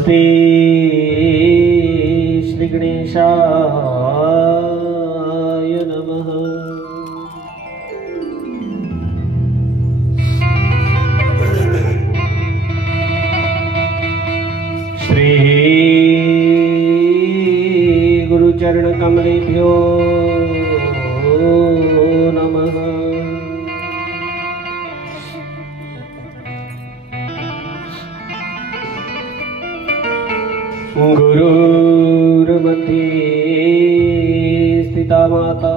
नमस्ते श्री गणेशाय नमः। श्री गुरुचरण कमलेभ्यो नमः। गुरुर्मध्ये स्थिता माता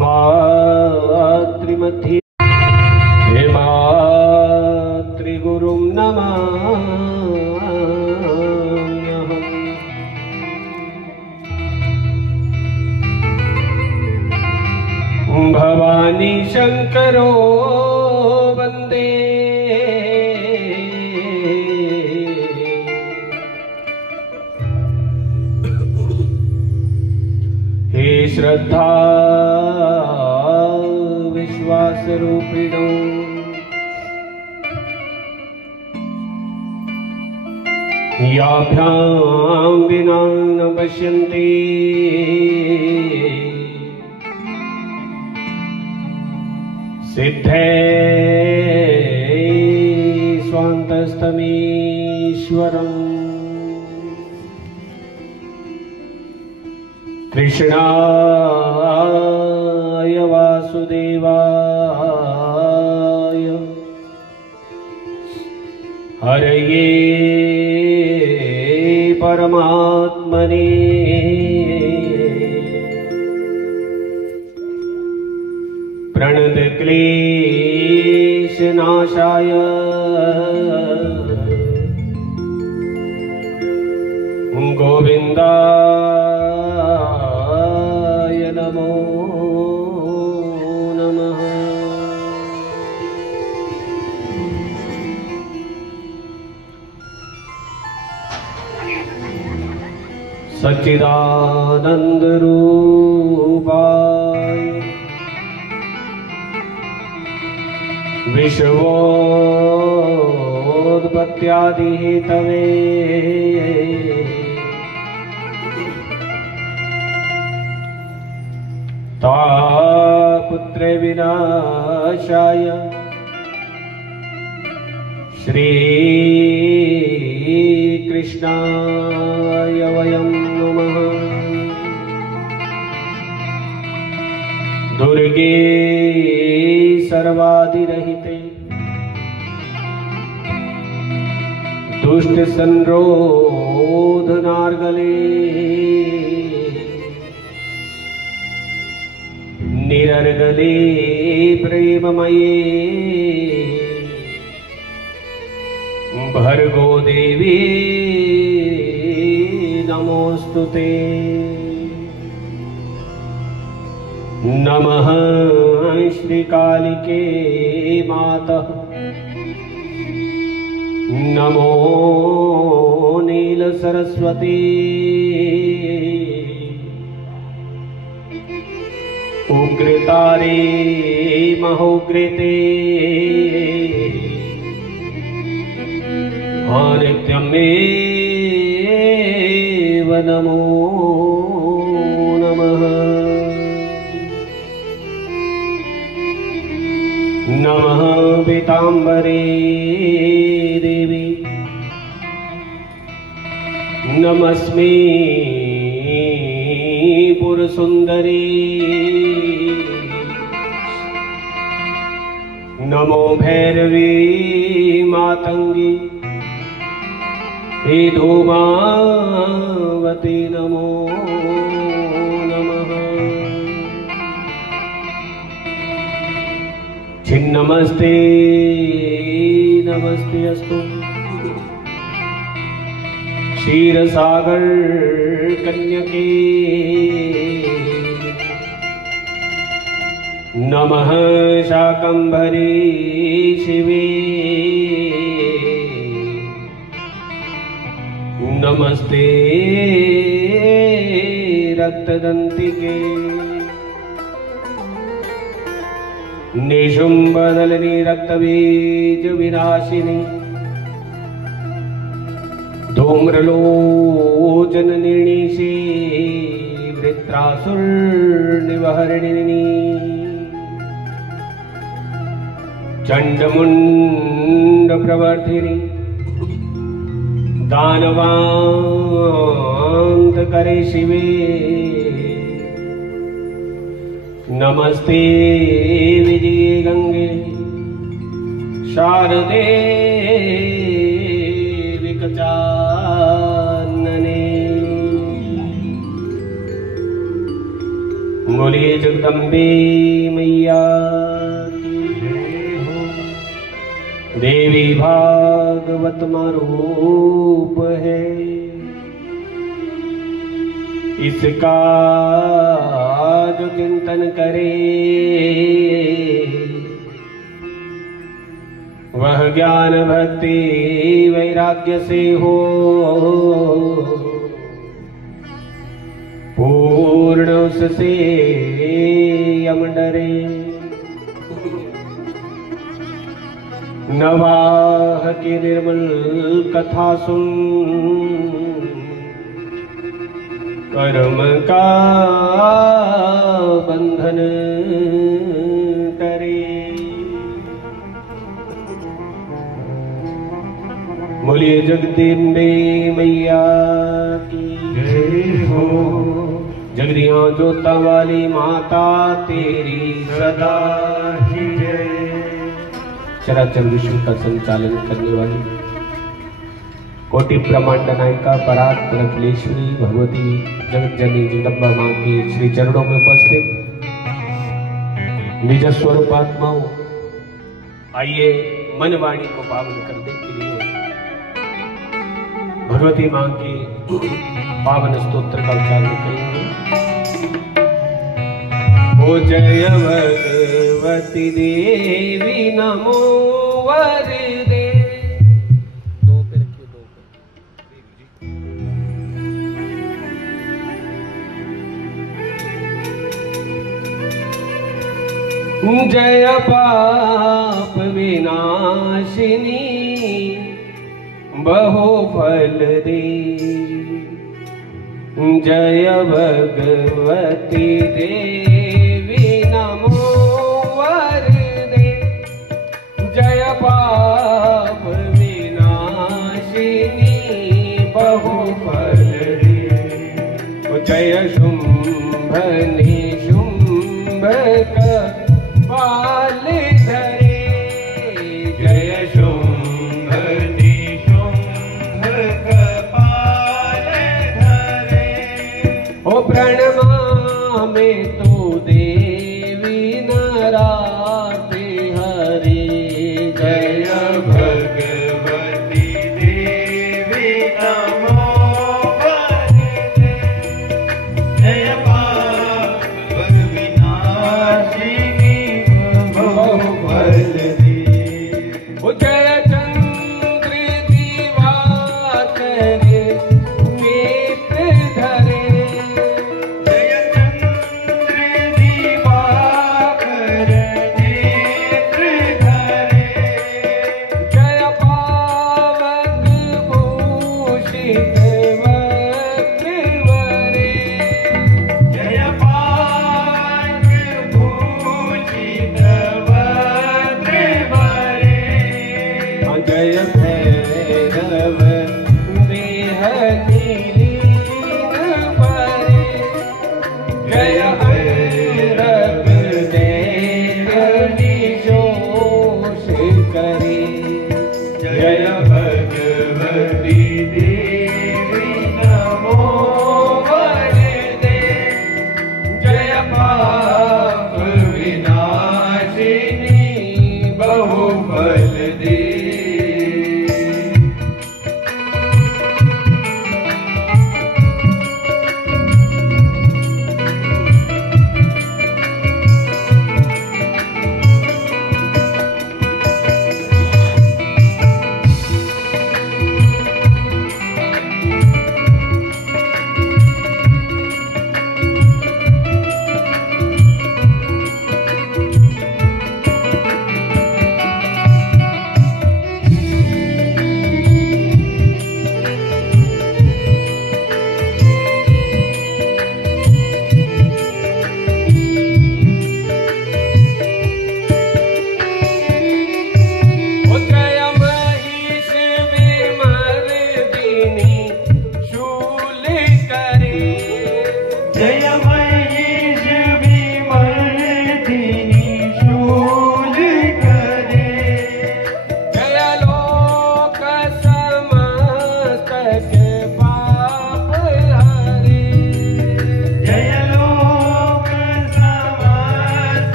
मातृमध्ये हे मातृगुरुं नमाम्यहम्। भवानी शंकरो वंदे श्रद्धा विश्वास रूपिणो याभ्यां विना न पश्यन्ति सिद्धे स्वान्तस्तमीश्वरम् कृष्णाय वासुदेवाय हरये परमात्मने प्रणतक्लेशनाशाय गोविन्दाय नमो नमः। सच्चिदानंद रूपाय विश्वोत्पत्त्यादि हेतवे तापुत्र विनाशाय श्री कृष्णाय वयं नमः। दुर्गे सर्वादिरहिते दुष्ट संरोधनार्गले निरर्गले प्रेममये भर्गो देवी नमोस्तुते। नमः श्री कालिके मातः नमो नील सरस्वती उग्रतारे महोग्रते नित्यमेव नमो नमः। नमः पीताम्बरे देवी नमस्मे पुरसुंदरी नमो भैरवी मातंगी हे धूमावती नमो नमः। छिन्नमस्ते नमस्ते अस्तु क्षीरसागर कन्यके नमः शाकंभरी शिवे नमस्ते रक्तदंतिके निशुंभदलनी रक्तबीज विनाशिनी धूम्रलोचन निर्णिशे वृत्रासुर निवहरिणिनी चंडमुंड प्रवर्तिनी दानवांत करे शिवे नमस्ते विजये गंगे शारदे विकचानने बोलिए जगदम्बे मैया की जय हो। देवी भागवत रूप है इसका जो चिंतन करे वह ज्ञान भक्ति वैराग्य से हो पूर्ण उससे यम डरे। नवाह की निर्मल कथा सुन कर्म का बंधन करे। बोलिए जगदम्बे मैया की जय हो। जगदियां जोता वाली माता तेरी सदा ही जय। चराचर विश्व का संचालन करने वाली कोटि ब्रह्मांड नायिका परात्पर अखिलेश्वरी भगवती जगत जननी जगदम्बा मां के श्री चरणों में उपस्थित निज स्वरूपात्माओं, आइए मन वाणी को पावन करने के लिए भगवती मां के पावन स्तोत्र का उच्चारण करेंगे। ओ जय भगवती देवी नमो वरदे। जय पाप विनाशिनी बहु फल दे। जय भगवती देवी नमो वरदे। जय पाप विनाशिनी बहु फल दे। जय शुंभ निशुंभ पाल धरे। जय शुंभ निशुंभ पाल धरे। ओ प्रणमामि तू देवी नराते हरे। जय भगवती देवी नमो वरदे। जय पाप विनाशिनी बहु फल दे। ओ जय चंद्र दिवाकर नेत्र धरे। जय चंद्र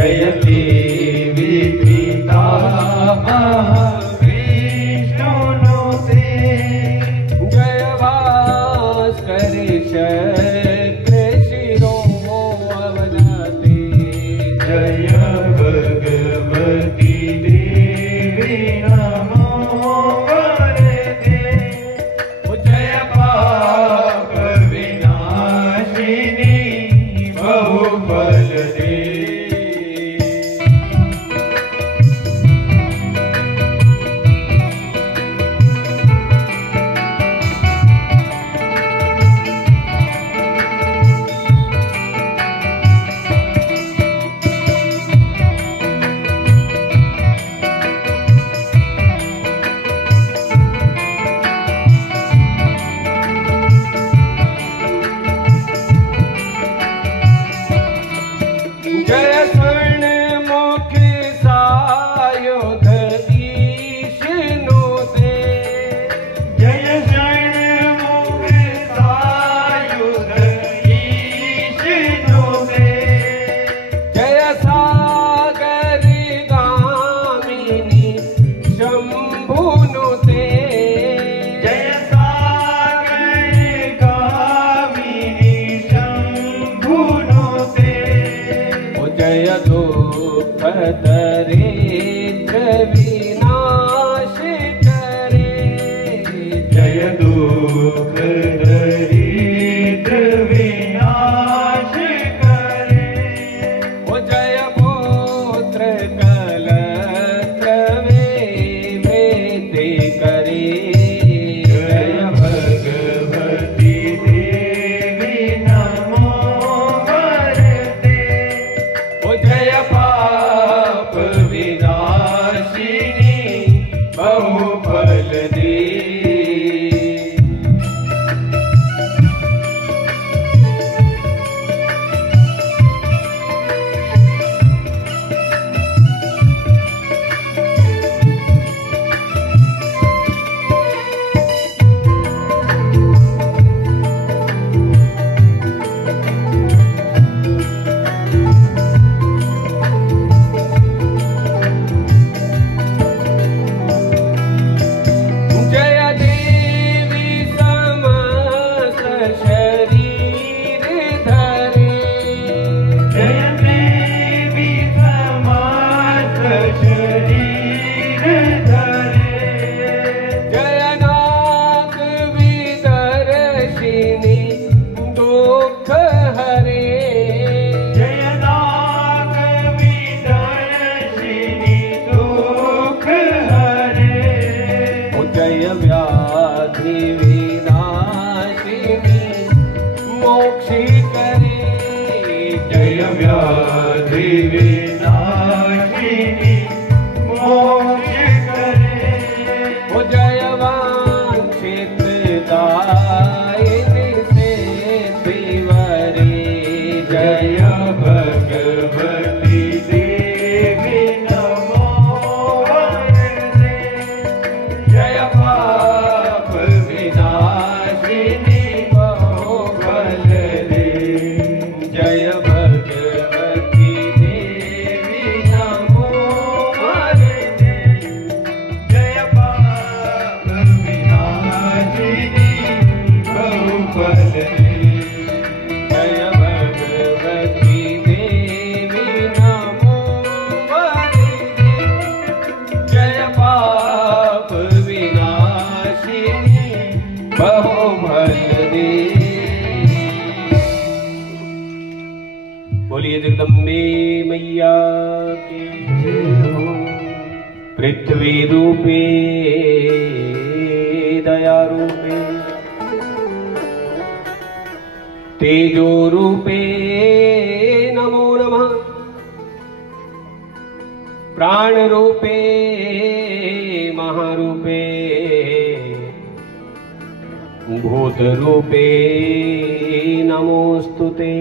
जय देवी पिता महाविष्णुनुते जय भास्कर शक्र शिरोवनते जय भगवती देवी नमो वरदे जय पाप विनाशिनी बहुबल दे जय स्वर्ण मुख सायुध ईशनुते जय स्वर्ण मुख सायुध ईशनुते जय सागर गामिनी शंभुनुते जय सागर गामिनी शंभुनुते जय दुख दरिद्र विनाश करे जय दुख दरिद्र विनाश करे जय पुत्र कलत्र वृद्धि करे जय भगवती देवी नमो वरदे जय पाप विनाशिनी बहुबल दे जय देवी समस्त शरीर धरे जय देवी समस्त शरीर धरे जय नाग विदर्शिनी दुख हरे जय नाग विदर्शिनी दुख हरे जय व्याधि विनाशिनी मोक्षी करे जय व्याधि विनाशिनी मोक्ष करे जय वांछित दायिनी से दिवरे जय भगवती देवी नमो वरदे जय पाप विनाशिनी बहुबल दे जय भगवती देवी नमो वरदे जय पाप विनाशिनी बहुबल दे जय भगवती देवी नमो वरदे जय पाप विनाशिनी बहुबल दे बोलिए जगदम्बे मैया की पृथ्वी रूपे दया रूपे तेजो रूपे नमो नमः प्राण रूपे महारूपे भूत रूपे नमोस्तुते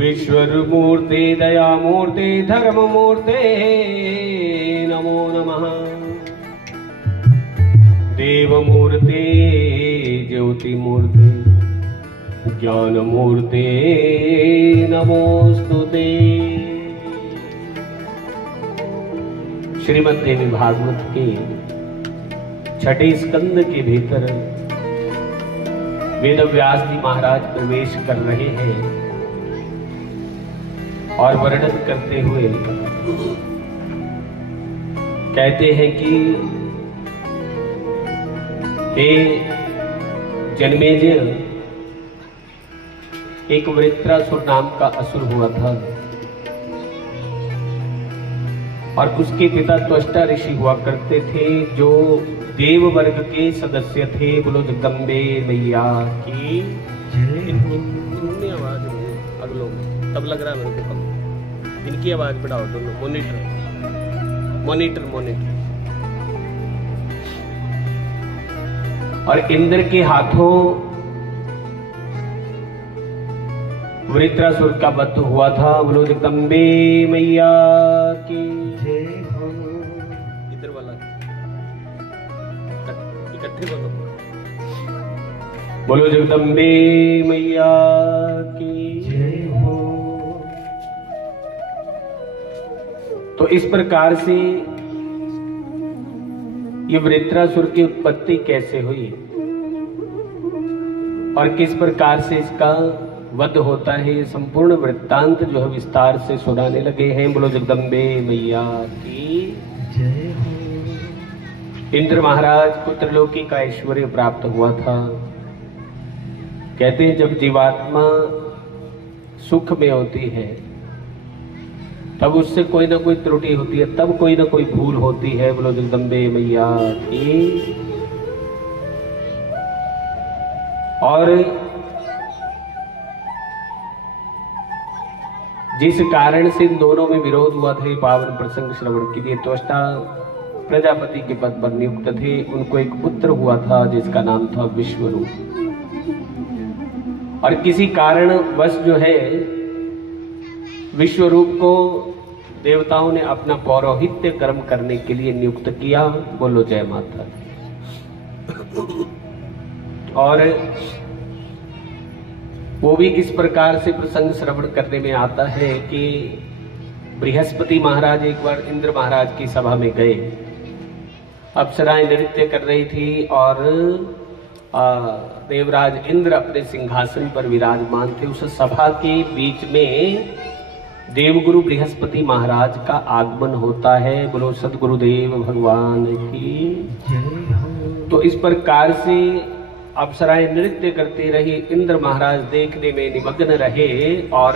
विश्वमूर्ते दयामूर्ते धर्ममूर्ते नमो नमः देवमूर्ते ज्योतिमूर्ते ज्ञानमूर्ते नमोस्तुते। श्रीमद् देवी भागवत के छठे स्कंद के भीतर वेद व्यास जी महाराज प्रवेश कर रहे हैं और वर्णन करते हुए कहते हैं कि हे जन्मेजय, एक वृत्रासुर नाम का असुर हुआ था और उसके पिता त्वष्टा ऋषि हुआ करते थे जो देव वर्ग के सदस्य थे। बोलो जगदम्बे मैया की। इनकी आवाज अगलों तब लग रहा है मेरे को कम। इनकी आवाज बढ़ाओ दोनों। मॉनिटर और इंद्र के हाथों वृत्रासुर का वध हुआ था। बोलो जगदम्बे मैया की जय हो। इधर वाला इकट्ठे बोलो। बोलो जगदम्बे मैया की जय हो। तो इस प्रकार से ये वृत्रासुर की उत्पत्ति कैसे हुई और किस प्रकार से इसका वध होता है, ये संपूर्ण वृत्तांत जो है विस्तार से सुनाने लगे हैं। बोलो जगदम्बे मैया की जय हो। इंद्र महाराज को त्रिलोकी का ऐश्वर्य प्राप्त हुआ था। कहते हैं जब जीवात्मा सुख में होती है तब उससे कोई ना कोई त्रुटि होती है, तब कोई ना कोई भूल होती है। बोलो जगदम्बे मैया की। और जिस कारण से इन दोनों में विरोध हुआ था, पावन प्रसंग श्रवण के लिए त्वष्टा प्रजापति के पद पर नियुक्त थे। उनको एक पुत्र हुआ था जिसका नाम था विश्वरूप। और किसी कारण वश जो है विश्वरूप को देवताओं ने अपना पौरोहित्य कर्म करने के लिए नियुक्त किया। बोलो जय माता। और वो भी किस प्रकार से प्रसंग श्रवण करने में आता है कि बृहस्पति महाराज एक बार इंद्र महाराज की सभा में गए। अप्सराएं नृत्य कर रही थी और देवराज इंद्र अपने सिंहासन पर विराजमान थे। उस सभा के बीच में देवगुरु बृहस्पति महाराज का आगमन होता है। बोलो सदगुरुदेव भगवान की। तो इस प्रकार से अप्सराएं नृत्य करते रही, इंद्र महाराज देखने में निमग्न रहे और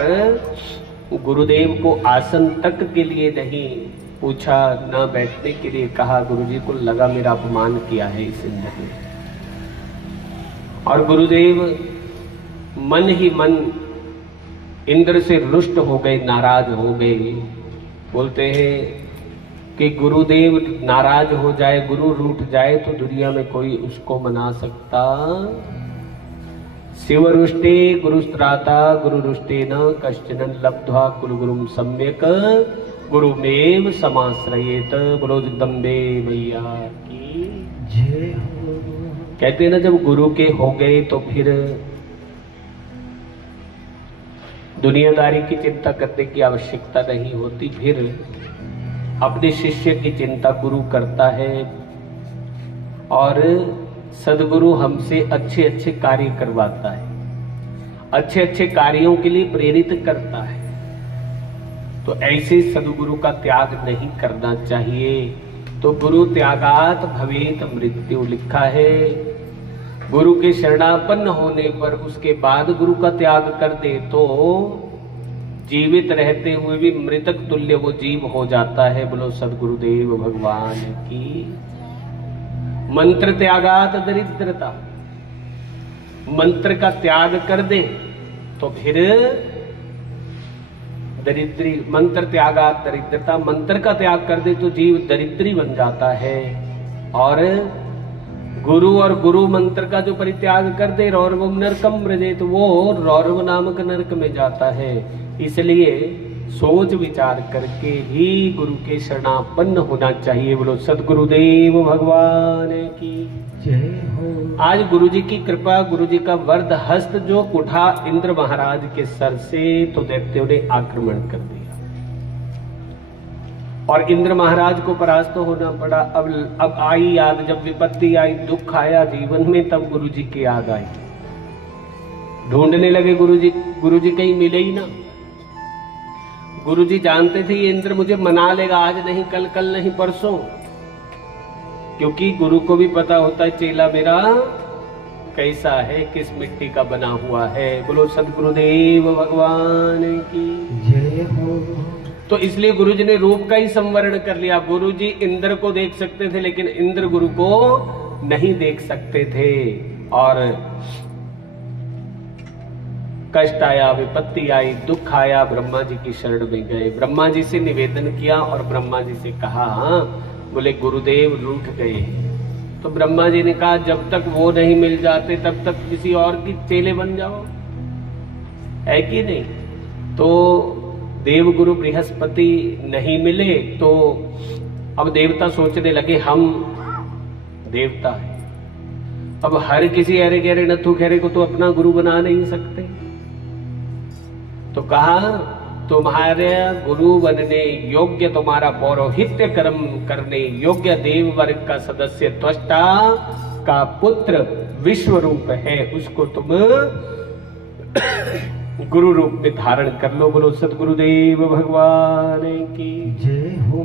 गुरुदेव को आसन तक के लिए नहीं पूछा, न बैठने के लिए कहा। गुरुजी को लगा मेरा अपमान किया है इस इंद्र ने। और गुरुदेव मन ही मन इंद्र से रुष्ट हो गए, नाराज हो गए। बोलते हैं कि गुरुदेव नाराज हो जाए, गुरु रूठ जाए तो दुनिया में कोई उसको मना सकता। शिव रुष्टे गुरुस्त्राता गुरु रुष्टे न कश्चन लब्ध्वा कुलगुरुम सम्यक गुरुमेव समाश्रयेत। बोलो जगदम्बे मैया की जय हो। कहते हैं ना जब गुरु के हो गए तो फिर दुनियादारी की चिंता करने की आवश्यकता नहीं होती। फिर अपने शिष्य की चिंता गुरु करता है और सदगुरु हमसे अच्छे अच्छे कार्य करवाता है, अच्छे अच्छे कार्यों के लिए प्रेरित करता है। तो ऐसे सदगुरु का त्याग नहीं करना चाहिए। तो गुरु त्यागात भवेत मृत्यु लिखा है। गुरु के शरणापन्न होने पर उसके बाद गुरु का त्याग कर दे तो जीवित रहते हुए भी मृतक तुल्य वो जीव हो जाता है। बोलो सदगुरुदेव भगवान की। मंत्र त्यागात दरिद्रता, मंत्र का त्याग कर दे तो फिर दरिद्री। मंत्र त्यागात दरिद्रता, मंत्र का त्याग कर दे तो जीव दरिद्री बन जाता है। और गुरु और गुरु मंत्र का जो परित्याग कर दे रौरवम नरकम व्रजेत, तो वो रौरव नामक नरक में जाता है। इसलिए सोच विचार करके ही गुरु के शरणापन्न होना चाहिए। बोलो सदगुरुदेव भगवान की जय हो। आज गुरुजी की कृपा, गुरुजी का वरद हस्त जो उठा इंद्र महाराज के सर से, तो दैत्यों ने आक्रमण कर दिया और इंद्र महाराज को परास्त होना पड़ा। अब आई याद, जब विपत्ति आई, दुख आया जीवन में, तब गुरुजी की याद आई। ढूंढने लगे गुरुजी कहीं मिले ही ना। गुरुजी जानते थे ये इंद्र मुझे मना लेगा, आज नहीं कल, कल नहीं परसों, क्योंकि गुरु को भी पता होता है चेला मेरा कैसा है, किस मिट्टी का बना हुआ है। बोलो सदगुरुदेव भगवान की जय हो। तो इसलिए गुरुजी ने रूप का ही संवरण कर लिया। गुरुजी इंद्र को देख सकते थे, लेकिन इंद्र गुरु को नहीं देख सकते थे। और कष्ट आया, विपत्ति आई, दुख आया, ब्रह्मा जी की शरण में गए, ब्रह्मा जी से निवेदन किया और ब्रह्मा जी से कहा, बोले गुरुदेव रूठ गए। तो ब्रह्मा जी ने कहा जब तक वो नहीं मिल जाते तब तक किसी और की चेले बन जाओ, है कि नहीं। तो देवगुरु बृहस्पति नहीं मिले तो अब देवता सोचने लगे हम देवता है, अब हर किसी अरे गहरे नथु खैरे को तो अपना गुरु बना नहीं सकते। तो कहा तुम्हारे गुरु बनने योग्य, तुम्हारा पौरोहित्य कर्म करने योग्य देव वर्ग का सदस्य त्वष्टा का पुत्र विश्व रूप है, उसको तुम गुरु रूप में धारण कर लो। बोलो सदगुरुदेव भगवान की जय हो।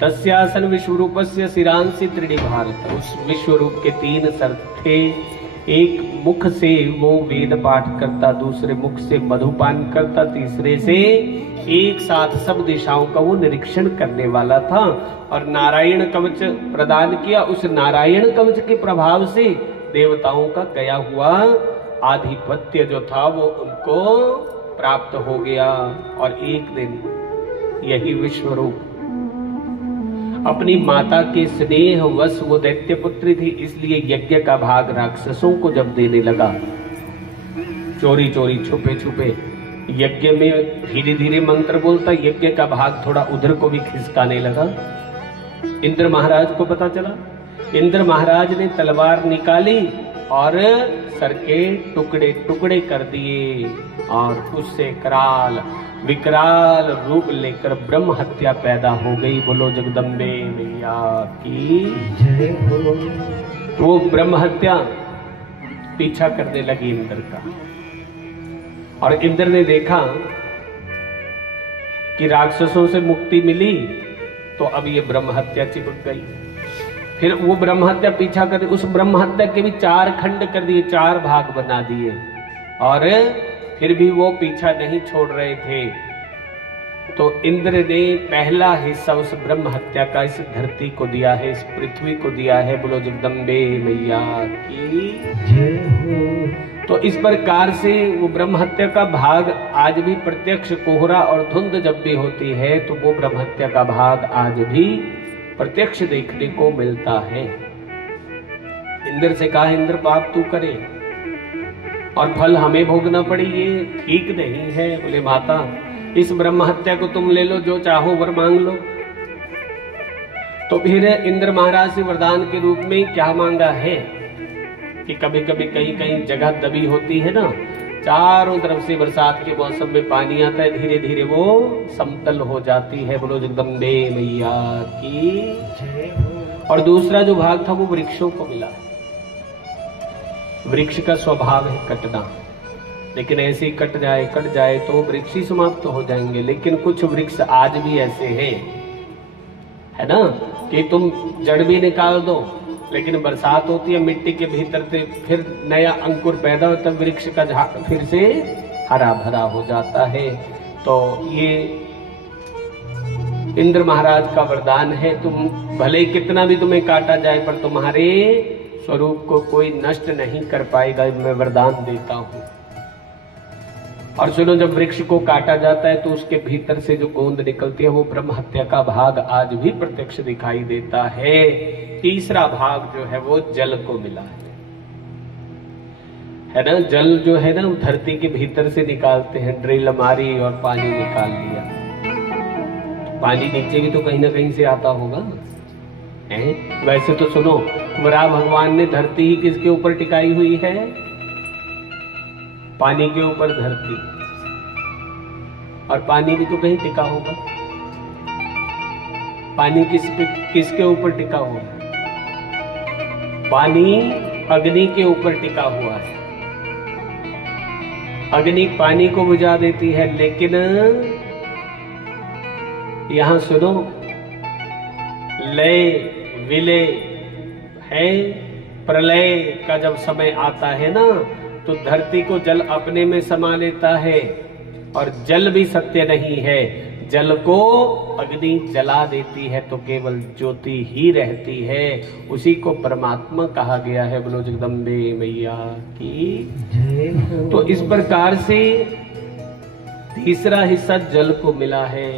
तस्यासन विश्व रूपस्य शिरांसि त्रिणी भारत। उस विश्व रूप के 3 सर थे, एक मुख से वो वेद पाठ करता, दूसरे मुख से मधुपान करता, तीसरे से एक साथ सब दिशाओं का वो निरीक्षण करने वाला था। और नारायण कवच प्रदान किया, उस नारायण कवच के प्रभाव से देवताओं का गया हुआ आधिपत्य जो था वो उनको प्राप्त हो गया। और एक दिन यही विश्व रूप अपनी माता के स्नेह वश, वो दैत्य पुत्री थी इसलिए यज्ञ का भाग राक्षसों को जब देने लगा, चोरी चोरी छुपे छुपे यज्ञ में धीरे धीरे मंत्र बोलता, यज्ञ का भाग थोड़ा उधर को भी खिसकाने लगा। इंद्र महाराज को पता चला, इंद्र महाराज ने तलवार निकाली और सर के टुकड़े टुकड़े कर दिए और उससे कराल विकराल रूप लेकर ब्रह्म हत्या पैदा हो गई। बोलो जगदम्बे मैया की जय हो। वो ब्रह्म हत्या पीछा करने लगी इंद्र का, और इंद्र ने देखा कि राक्षसों से मुक्ति मिली तो अब ये ब्रह्म हत्या चिपक गई। फिर वो ब्रह्म हत्या पीछा कर, उस ब्रह्म हत्या के भी 4 खंड कर दिए, 4 भाग बना दिए, और फिर भी वो पीछा नहीं छोड़ रहे थे। तो इंद्र ने पहला हिस्सा उस ब्रह्म हत्या का इस धरती को दिया है, इस पृथ्वी को दिया है। बोलो जगदम्बे मैया की जय हो। तो इस प्रकार से वो ब्रह्म हत्या का भाग आज भी प्रत्यक्ष कोहरा और धुंध जब भी होती है तो वो ब्रह्म हत्या का भाग आज भी प्रत्यक्ष देखने को मिलता है। इंद्र से कहा इंद्र पाप तू करे और फल हमें भोगना पड़ी, ये ठीक नहीं है। बोले माता इस ब्रह्म हत्या को तुम ले लो, जो चाहो वर मांग लो। तो फिर इंद्र महाराज से वरदान के रूप में क्या मांगा है कि कभी कभी कहीं कहीं जगह दबी होती है ना, चारों तरफ से बरसात के मौसम में पानी आता है, धीरे धीरे वो समतल हो जाती है। बोलो जगदम्बे मैया की जय हो। और दूसरा जो भाग था वो वृक्षों को मिला। वृक्ष का स्वभाव है कटना, लेकिन ऐसे ही कट जाए तो वृक्ष ही समाप्त हो जाएंगे। लेकिन कुछ वृक्ष आज भी ऐसे हैं, है ना, कि तुम जड़ भी निकाल दो, लेकिन बरसात होती है मिट्टी के भीतर से फिर नया अंकुर पैदा होता है, वृक्ष का झाड़ फिर से हरा भरा हो जाता है। तो ये इंद्र महाराज का वरदान है, तुम भले कितना भी तुम्हें काटा जाए पर तुम्हारे स्वरूप को कोई नष्ट नहीं कर पाएगा, मैं वरदान देता हूं। और सुनो, जब वृक्ष को काटा जाता है तो उसके भीतर से जो गोंद निकलती है वो ब्रह्म हत्या का भाग आज भी प्रत्यक्ष दिखाई देता है। तीसरा भाग जो है वो जल को मिला है ना। जल जो है ना धरती के भीतर से निकालते हैं, ड्रिल मारी और पानी निकाल लिया। पानी नीचे भी तो कहीं ना कहीं से आता होगा। वैसे तो सुनो, राम भगवान ने धरती ही किसके ऊपर टिकाई हुई है? पानी के ऊपर धरती, और पानी भी तो कहीं टिका होगा। पानी किसके ऊपर टिका हुआ है? पानी अग्नि के ऊपर टिका हुआ है। अग्नि पानी को बुझा देती है, लेकिन यहां सुनो, लय विलय है, प्रलय का जब समय आता है ना, तो धरती को जल अपने में समा लेता है, और जल भी सत्य नहीं है, जल को अग्नि जला देती है, तो केवल ज्योति ही रहती है। उसी को परमात्मा कहा गया है। बोलो जगदम्बे मैया की। तो इस प्रकार से तीसरा हिस्सा जल को मिला है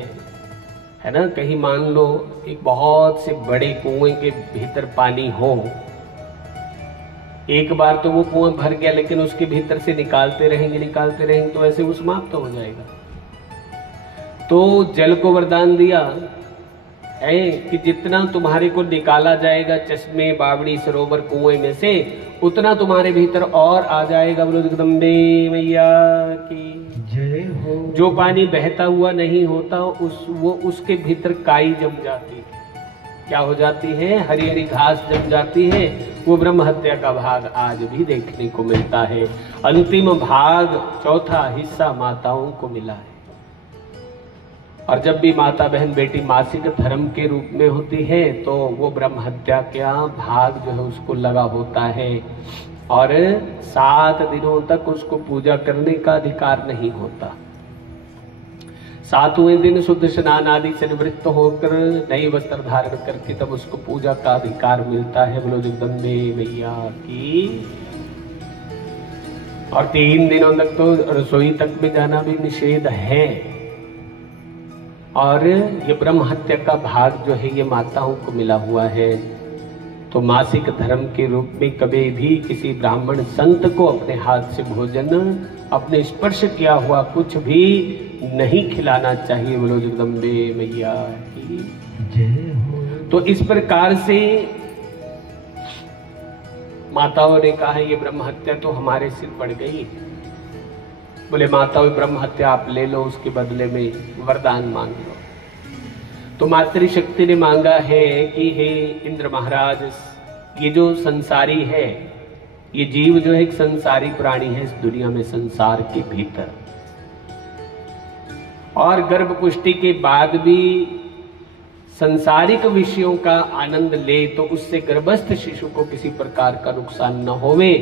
ना। कहीं मान लो एक बहुत से बड़े कुएं के भीतर पानी हो, एक बार तो वो कुआं भर गया, लेकिन उसके भीतर से निकालते रहेंगे तो ऐसे वो समाप्त हो जाएगा। तो जल को वरदान दिया है कि जितना तुम्हारे को निकाला जाएगा चश्मे, बावड़ी, सरोवर, कुएं में से, उतना तुम्हारे भीतर और आ जाएगा। बोलो जगदम्बे मैया की जय हो। जो पानी बहता हुआ नहीं होता उसके भीतर काई जम जाती है। क्या हो जाती है? हरी हरी घास जम जाती है। वो ब्रह्म हत्या का भाग आज भी देखने को मिलता है। अंतिम भाग, चौथा हिस्सा माताओं को मिला है। और जब भी माता बहन बेटी मासिक धर्म के रूप में होती है, तो वो ब्रह्म हत्या का भाग जो है उसको लगा होता है, और 7 दिनों तक उसको पूजा करने का अधिकार नहीं होता। 7वें दिन शुद्ध स्नान आदि से निवृत्त होकर नई वस्त्र धारण करके तब उसको पूजा का अधिकार मिलता है। बोलो जगदम्बे मैया की। और 3 दिनों तक तो रसोई तक में जाना भी निषेध है। और ये ब्रह्म हत्या का भाग जो है ये माताओं को मिला हुआ है। तो मासिक धर्म के रूप में कभी भी किसी ब्राह्मण संत को अपने हाथ से भोजन, अपने स्पर्श किया हुआ कुछ भी नहीं खिलाना चाहिए। बोलो जगदम्बे मैया की जय हो। तो इस प्रकार से माताओं ने कहा ये ब्रह्म हत्या तो हमारे सिर पड़ गई। बोले माताओं ब्रह्म हत्या आप ले लो, उसके बदले में वरदान मांग लो। तो मातृशक्ति ने मांगा है कि हे इंद्र महाराज, ये जो संसारी है, ये जीव जो है एक संसारी प्राणी है इस दुनिया में, संसार के भीतर, और गर्भ पुष्टि के बाद भी संसारिक विषयों का आनंद ले, तो उससे गर्भस्थ शिशु को किसी प्रकार का नुकसान न होवे।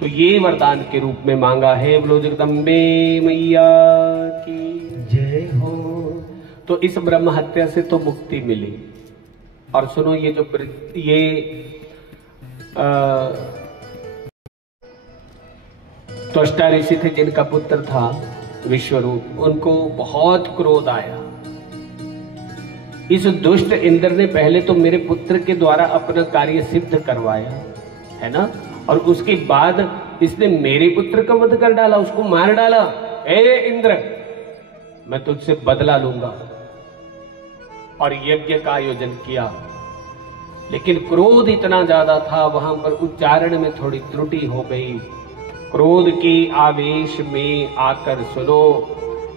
तो ये वरदान के रूप में मांगा है। बोलो जगदम्बे मैया की जय हो। तो इस ब्रह्म हत्या से तो मुक्ति मिली। और सुनो, ये जो त्वष्टा ऋषि थे जिनका पुत्र था विश्वरूप, उनको बहुत क्रोध आया। इस दुष्ट इंद्र ने पहले तो मेरे पुत्र के द्वारा अपना कार्य सिद्ध करवाया है ना, और उसके बाद इसने मेरे पुत्र का वध कर डाला, उसको मार डाला। ए इंद्र, मैं तुझसे बदला लूंगा। और यज्ञ का आयोजन किया, लेकिन क्रोध इतना ज्यादा था, वहां पर उच्चारण में थोड़ी त्रुटि हो गई। क्रोध के आवेश में आकर सुनो,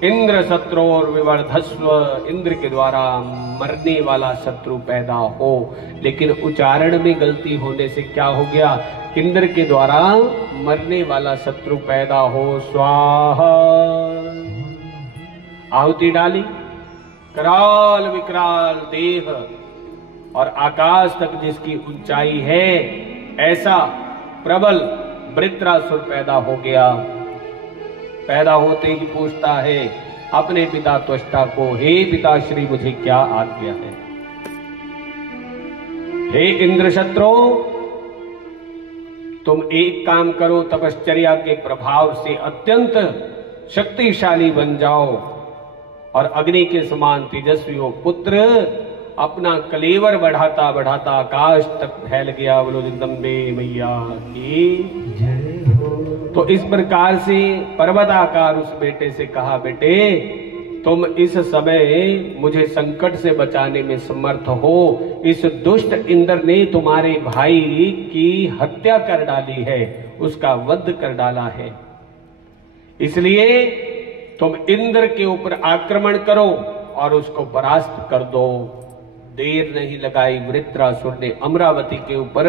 इंद्र शत्रुर विवर्धस्व, इंद्र के द्वारा मरने वाला शत्रु पैदा हो। लेकिन उच्चारण में गलती होने से क्या हो गया? इंद्र के द्वारा मरने वाला शत्रु पैदा हो। स्वाहा। आहुति डाली, कराल विकराल देह और आकाश तक जिसकी ऊंचाई है, ऐसा प्रबल वृत्रासुर पैदा हो गया। पैदा होते ही पूछता है अपने पिता त्वष्टा को, हे पिताश्री मुझे क्या आज्ञा है? हे इंद्र शत्रु, तुम एक काम करो, तपश्चर्या के प्रभाव से अत्यंत शक्तिशाली बन जाओ और अग्नि के समान तेजस्वी हो। पुत्र अपना कलेवर बढ़ाता बढ़ाता आकाश तक फैल गया। बोलो जगदम्बे मैया की जय हो। तो इस प्रकार से पर्वताकार उस बेटे से कहा, बेटे तुम इस समय मुझे संकट से बचाने में समर्थ हो। इस दुष्ट इंद्र ने तुम्हारे भाई की हत्या कर डाली है, उसका वध कर डाला है, इसलिए तुम इंद्र के ऊपर आक्रमण करो और उसको परास्त कर दो। देर नहीं लगाई, वृत्रासुर ने अमरावती के ऊपर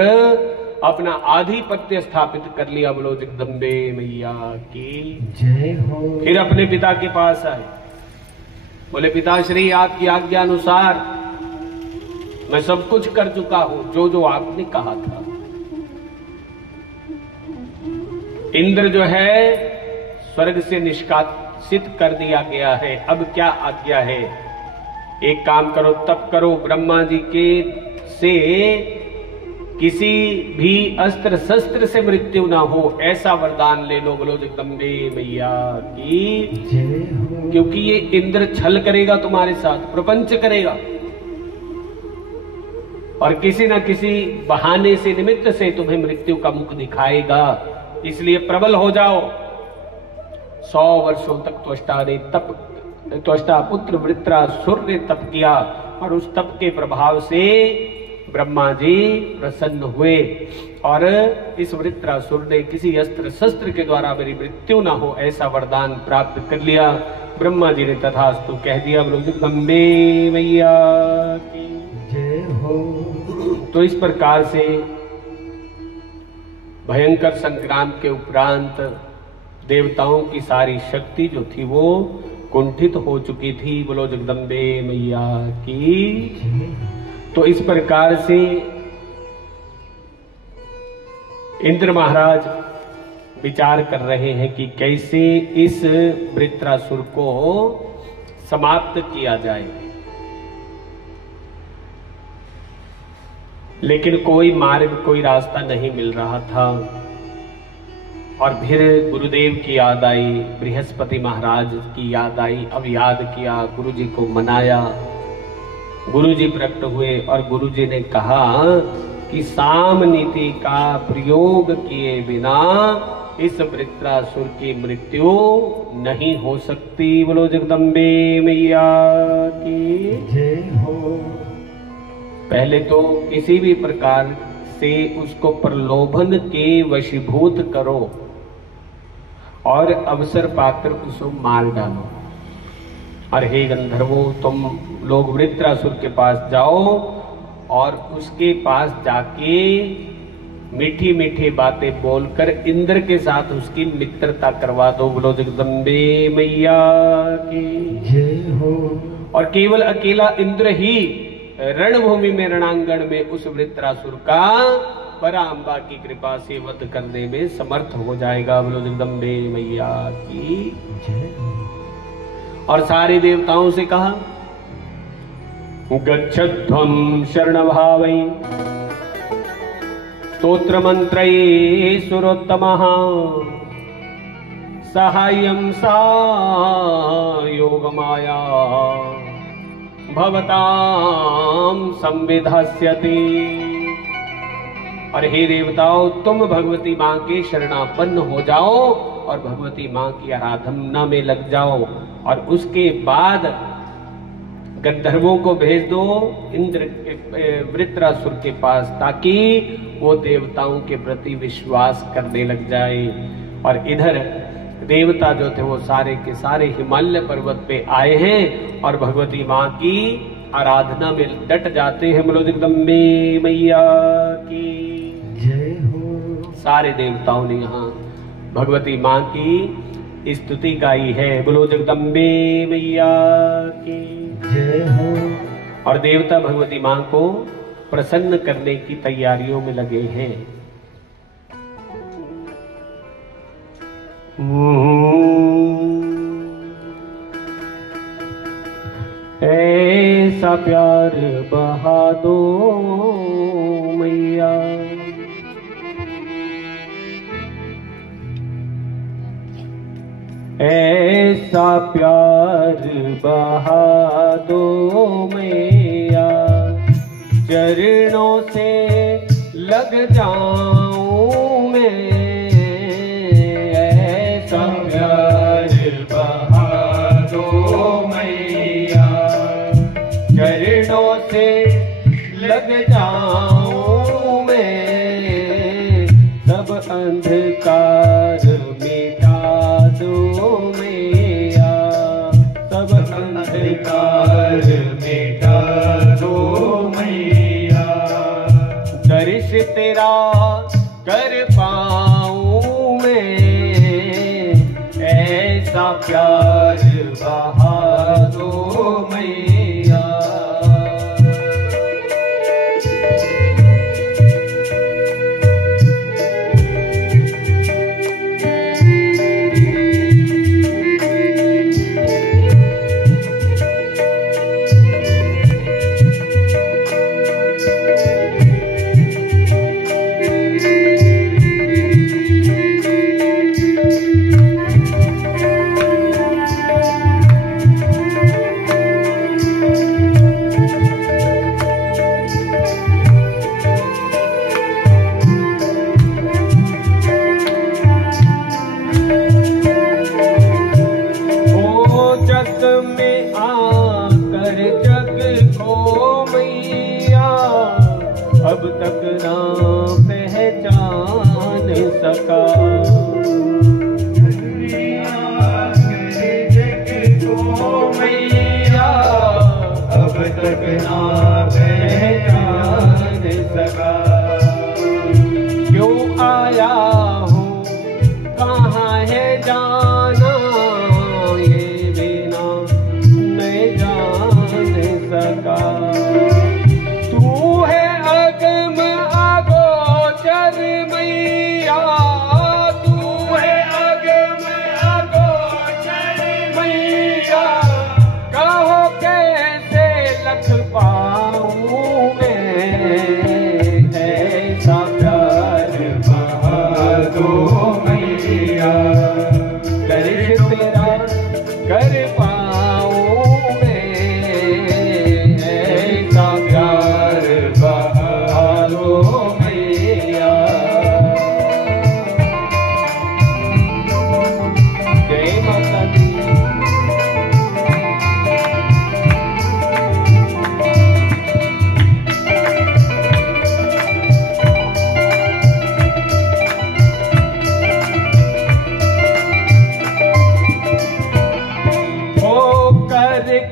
अपना आधिपत्य स्थापित कर लिया। बोलो जगदम्बे मैया की जय हो। फिर अपने पिता के पास आए, बोले पिताश्री आपकी आज्ञा अनुसार मैं सब कुछ कर चुका हूं, जो जो आपने कहा था। इंद्र जो है स्वर्ग से निष्कासित कर दिया गया है, अब क्या आज्ञा है? एक काम करो, तप करो, ब्रह्मा जी के से किसी भी अस्त्र शस्त्र से मृत्यु ना हो, ऐसा वरदान ले लो। बोलो जगदम्बे मैया की जय हो। क्योंकि ये इंद्र छल करेगा तुम्हारे साथ, प्रपंच करेगा और किसी न किसी बहाने से, निमित्त से तुम्हें मृत्यु का मुख दिखाएगा। इसलिए प्रबल हो जाओ। 100 वर्षों तक त्वष्टा पुत्र वृत्रासुर ने तप किया और उस तप के प्रभाव से ब्रह्मा जी प्रसन्न हुए और इस वृत्रासुर ने किसी अस्त्र शस्त्र के द्वारा मेरी मृत्यु ना हो, ऐसा वरदान प्राप्त कर लिया। ब्रह्मा जी ने तथास्तु कह दिया। बोलो जगदम्बे मैया की जय हो। तो इस प्रकार से भयंकर संग्राम के उपरांत देवताओं की सारी शक्ति जो थी वो कुंठित हो चुकी थी। बोलो जगदम्बे मैया की। तो इस प्रकार से इंद्र महाराज विचार कर रहे हैं कि कैसे इस वृत्रासुर को समाप्त किया जाए, लेकिन कोई मार्ग, कोई रास्ता नहीं मिल रहा था। और फिर गुरुदेव की याद आई, बृहस्पति महाराज की याद आई। अब याद किया, गुरुजी को मनाया, गुरुजी प्रकट हुए और गुरुजी ने कहा कि साम नीति का प्रयोग किए बिना इस वृत्रासुर की मृत्यु नहीं हो सकती। बोलो जगदम्बे मैया की जय हो। पहले तो किसी भी प्रकार से उसको प्रलोभन के वशीभूत करो और अवसर पाकर उसको मार डालो। और हे गंधर्वो, तुम लोग वृत्रासुर के पास जाओ और उसके पास जाके मीठी मीठी बातें बोलकर इंद्र के साथ उसकी मित्रता करवा दो। बोलो जगदम्बे मैया की जय हो। और केवल अकेला इंद्र ही रणभूमि में, रणांगण में उस वृत्रासुर का परांबा की कृपा से वध करने में समर्थ हो जाएगा। बोलो जगदम्बे मैया की जय हो। और सारे देवताओं से कहा गच्छध्वं शरणभावै स्तोत्र मंत्रये सुरोत्तमः साहाय्यं सायोगमाया भवतां संविधास्यति। और हे देवताओं, तुम भगवती मां के शरणापन्न हो जाओ और भगवती मां की आराधना में लग जाओ। और उसके बाद गंधर्वों को भेज दो इंद्र वृत्रासुर के पास, ताकि वो देवताओं के प्रति विश्वास करने लग जाए। और इधर देवता जो थे वो सारे के सारे हिमालय पर्वत पे आए हैं और भगवती मां की आराधना में डट जाते हैं। बोलो जगदम्बे मैया की जय हो। सारे देवताओं ने यहाँ भगवती मां की स्तुति गाई है। बोलो जगदम्बे मैया की जय हो। और देवता भगवती मां को प्रसन्न करने की तैयारियों में लगे हैं। ऐसा प्यार बहा दो मैया, ऐसा प्यार बहा दो मैया, चरणों से लग जाऊं मैं। ऐसा प्यार बहा दो मैया, बहा दो मैया। अब तक ना पहचान सका, जग को मैया अब तक ना पहचान सका। क्यों आया हूँ कहाँ है जाना, ये बिना मैं जान सका।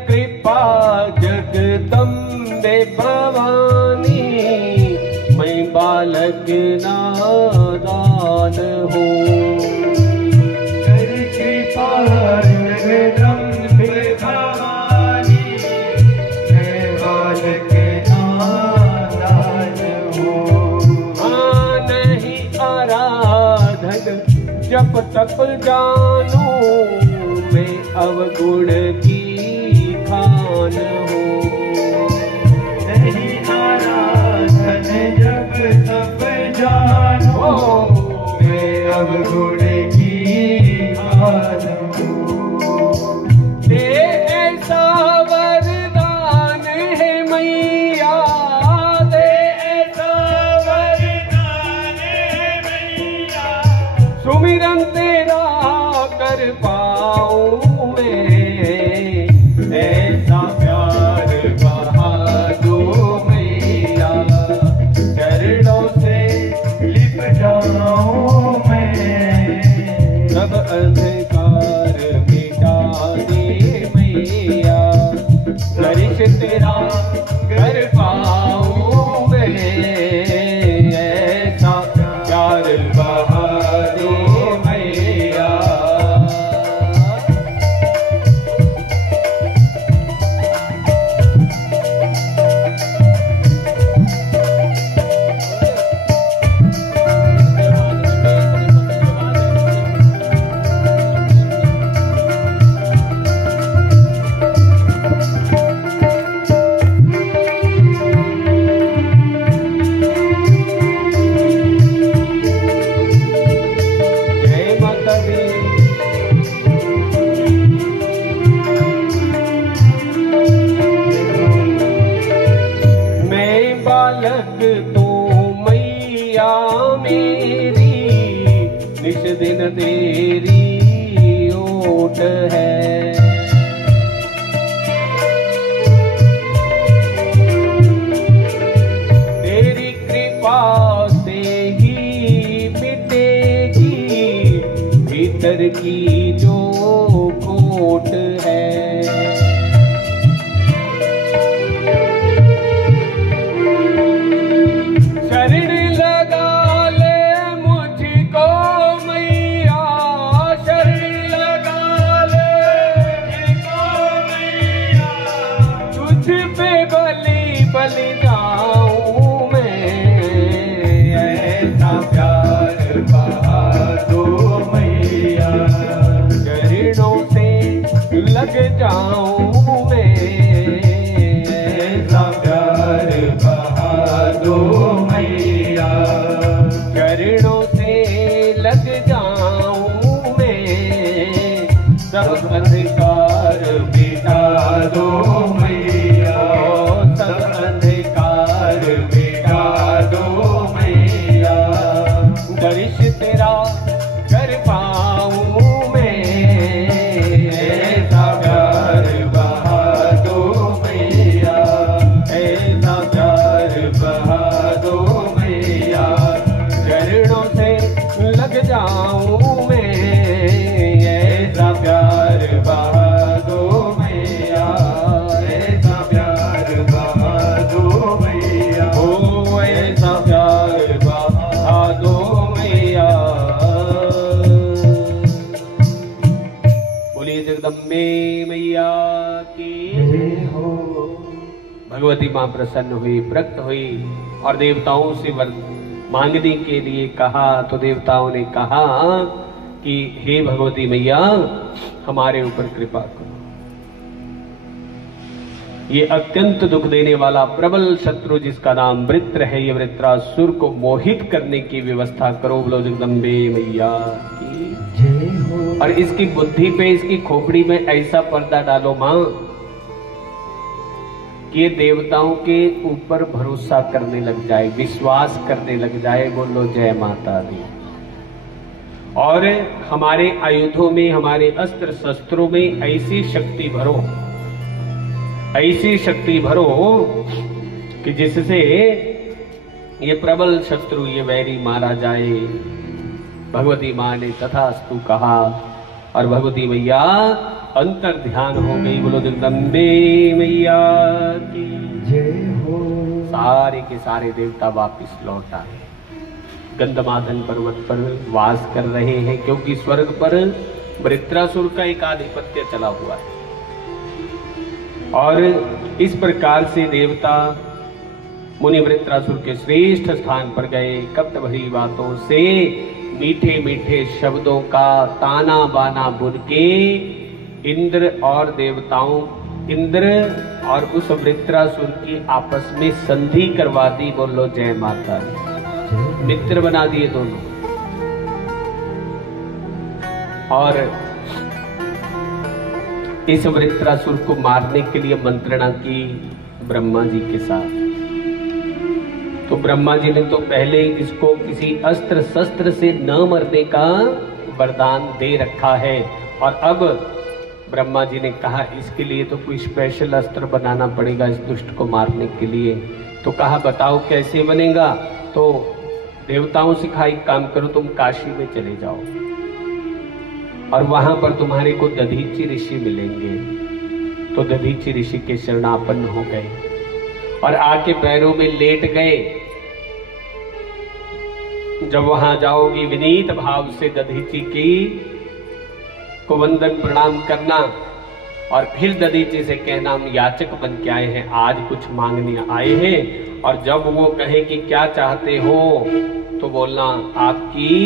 कृपा जगदम्बे भवानी, मैं बालक नादान हूँ। कर कृपा जगदम्बे भवानी, मैं बालक नादान हूँ। हाँ नहीं आराधन जब तक जानू, मैं अवगुण की खान हूँ। नहीं आराधन जब तब जानो, मैं अवगुण की खान हूँ। दे ऐसा वरदान है मैया, दे ऐसा वरदान है मैया, सुमिरन तेरा कर पाऊँ मैं। ऐसा प्यार बहा दो मैया, चरणों से लिप जाऊं मैं। सब अंधकार मिटा दे मैया, दर्श तेरा कर पाऊं मैं। ऐसा प्यार बहा दो मैया। बालक तू मैया मेरी, निस दिन तेरी ओट है। तेरी कृपा से ही मिटेगी भीतर की जो खोट है। जाऊं मैं, ऐसा प्यार बहा दो मैया, चरणों से लग जाऊं मैं, सब अंधकार मिटा दो मैया, सब अंधकार मिटा दो मैया, दर्श तेरा कर पाऊं मैं, ऐसा प्यार बहा दो मैया, ऐसा प्यार बहा दो मैया, चरणों से लग जाऊं मैं, ऐसा प्यार बहा दो मैया, ऐसा प्यार बहा दो मैया, ओ ऐसा प्यार बहा दो मैया। बोलिए जगदम्बे मैया की जय हो। भगवती मां प्रसन्न हुई, प्रकट हुई और देवताओं से वर मांगने के लिए कहा। तो देवताओं ने कहा कि हे भगवती मैया हमारे ऊपर कृपा करो, ये अत्यंत दुख देने वाला प्रबल शत्रु जिसका नाम वृत्र है, ये वृत्रासुर को मोहित करने की व्यवस्था करो। बोलो जगदम्बे मैया की जय हो। और इसकी बुद्धि पे, इसकी खोपड़ी में ऐसा पर्दा डालो मां कि ये देवताओं के ऊपर भरोसा करने लग जाए, विश्वास करने लग जाए। बोलो जय माता दी। और हमारे आयुधों में, हमारे अस्त्र शस्त्रों में ऐसी शक्ति भरो, ऐसी शक्ति भरो कि जिससे ये प्रबल शत्रु, ये वैरी मारा जाए। भगवती मां ने तथास्तु कहा और भगवती मैया अंतर ध्यान हो गई। बोलो जगदम्बे मैया की जय हो। सारे के सारे देवता वापिस लौट आए, गंधमादन पर्वत पर वास कर रहे हैं, क्योंकि स्वर्ग पर वृत्रासुर का एक आधिपत्य चला हुआ है। और इस प्रकार से देवता मुनि वृत्रासुर के श्रेष्ठ स्थान पर गए। कपट भरी बातों से, मीठे मीठे शब्दों का ताना बाना बुन के इंद्र और देवताओं, इंद्र और उस वृत्रासुर की आपस में संधि करवा दी। बोलो जय माता दी। मित्र बना दिए दोनों। और इस वृत्रासुर को मारने के लिए मंत्रणा की ब्रह्मा जी के साथ। तो ब्रह्मा जी ने तो पहले इसको किसी अस्त्र शस्त्र से न मरने का वरदान दे रखा है, और अब ब्रह्मा जी ने कहा इसके लिए तो कोई स्पेशल अस्त्र बनाना पड़ेगा इस दुष्ट को मारने के लिए। तो कहा बताओ कैसे बनेगा। तो देवताओं से कहा एक काम करो, तुम काशी में चले जाओ और वहां पर तुम्हारे को दधीचि ऋषि मिलेंगे। तो दधीचि ऋषि के शरणापन्न हो गए और आके पैरों में लेट गए। जब वहां जाओगी विनीत भाव से दधीचि की को वंदन प्रणाम करना और फिर दधीचि से कहना हम याचक बन के आए हैं, आज कुछ मांगने आए हैं। और जब वो कहे कि क्या चाहते हो तो बोलना आपकी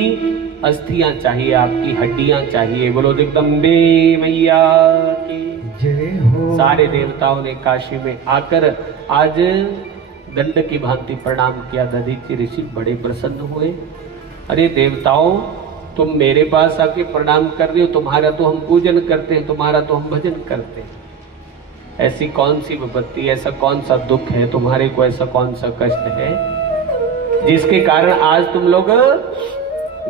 अस्थियां चाहिए, आपकी हड्डियां चाहिए। बोलो जगदम्बे मैया की जय हो। सारे देवताओं ने काशी में आकर आज दंड की भांति प्रणाम किया। दधीचि ऋषि बड़े प्रसन्न हुए। अरे देवताओं, तुम मेरे पास आके प्रणाम कर रहे हो, तुम्हारा तो हम पूजन करते हैं, तुम्हारा तो हम भजन करते हैं। ऐसी कौन सी विपत्ति, ऐसा कौन सा दुख है तुम्हारे को, ऐसा कौन सा कष्ट है जिसके कारण आज तुम लोग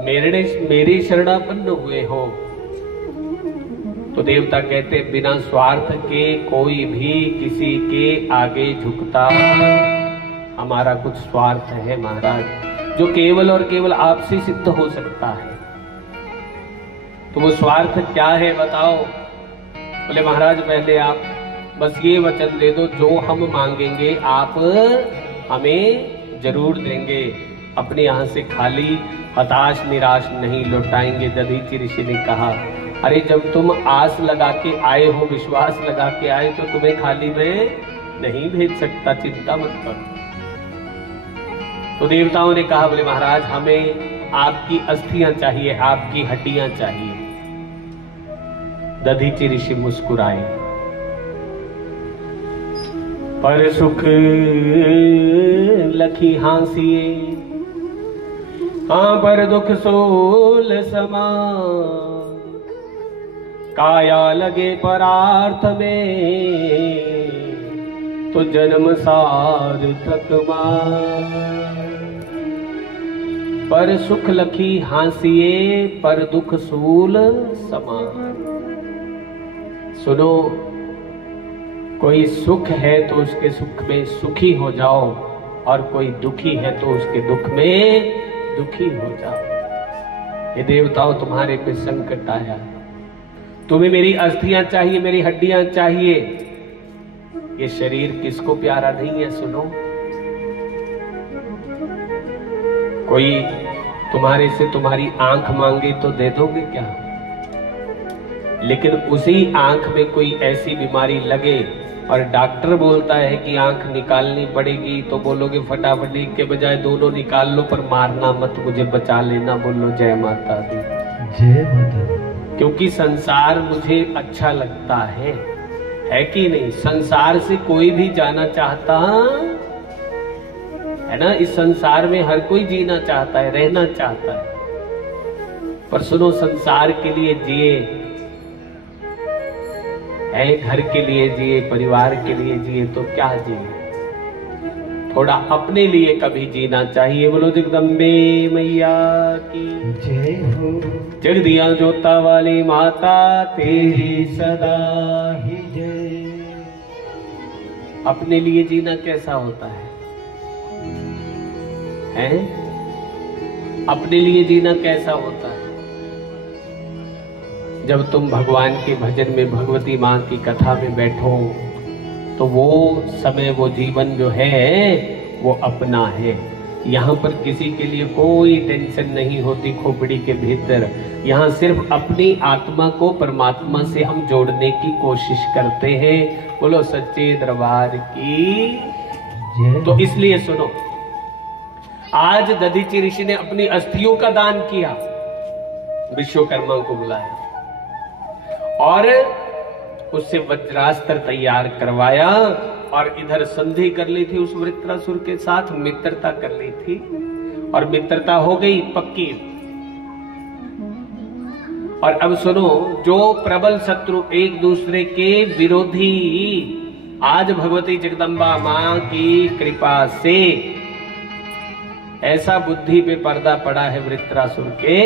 मेरे शरणापन्न हुए हो। तो देवता कहते बिना स्वार्थ के कोई भी किसी के आगे झुकता, हमारा कुछ स्वार्थ है महाराज, जो केवल और केवल आपसे सिद्ध हो सकता है। तो वो स्वार्थ क्या है बताओ। बोले महाराज पहले आप बस ये वचन दे दो, जो हम मांगेंगे आप हमें जरूर देंगे, अपने यहाँ से खाली हताश निराश नहीं लौटाएंगे। दधीचि ऋषि ने कहा अरे जब तुम आस लगा के आए हो, विश्वास लगा के आए, तो तुम्हें खाली मैं नहीं भेज सकता, चिंता मत करो। तो देवताओं ने कहा बोले महाराज हमें आपकी अस्थियां चाहिए, आपकी हड्डियां चाहिए। दधीचि ऋषि मुस्कुराए पर सुख लखी हांसिए, हाँ पर दुख सोल समान। काया लगे परार्थ में, तो जन्म सार्थक मान। पर सुख लखी हांसिए, पर दुख सूल समान। सुनो, कोई सुख है तो उसके सुख में सुखी हो जाओ, और कोई दुखी है तो उसके दुख में दुखी हो जाओ। ये देवताओं, तुम्हारे पे संकट आया, तुम्हें मेरी अस्थियां चाहिए, मेरी हड्डियां चाहिए। ये शरीर किसको प्यारा नहीं है? सुनो, कोई तुम्हारे से तुम्हारी आंख मांगे तो दे दोगे क्या? लेकिन उसी आंख में कोई ऐसी बीमारी लगे और डॉक्टर बोलता है कि आंख निकालनी पड़ेगी, तो बोलोगे फटाफट, एक के बजाय दोनों निकाल लो, पर मारना मत, मुझे बचा लेना। बोलो जय माता दी। जय माता दी। क्योंकि संसार मुझे अच्छा लगता है कि नहीं? संसार से कोई भी जाना चाहता है ना? इस संसार में हर कोई जीना चाहता है, रहना चाहता है। पर सुनो, संसार के लिए जिए, घर के लिए जिए, परिवार के लिए जिए, तो क्या जिए? थोड़ा अपने लिए कभी जीना चाहिए। बोलो जगदम्बे मैया की जय हो। जगदिया जोता वाली माता तेरी सदा ही जय। अपने लिए जीना कैसा होता है? अपने लिए जीना कैसा होता है? जब तुम भगवान के भजन में, भगवती माँ की कथा में बैठो, तो वो समय, वो जीवन जो है वो अपना है। यहाँ पर किसी के लिए कोई टेंशन नहीं होती खोपड़ी के भीतर। यहाँ सिर्फ अपनी आत्मा को परमात्मा से हम जोड़ने की कोशिश करते हैं। बोलो सच्चे दरबार की। तो इसलिए सुनो, आज दधीचि ऋषि ने अपनी अस्थियों का दान किया, विश्वकर्मा को बुलाया और उससे वज्रास्त्र तैयार करवाया, और इधर संधि कर ली थी उस वृत्रासुर के साथ, मित्रता कर ली थी, और मित्रता हो गई पक्की। और अब सुनो, जो प्रबल शत्रु, एक दूसरे के विरोधी, आज भगवती जगदम्बा मां की कृपा से ऐसा बुद्धि पे पर्दा पड़ा है वृत्रासुर के,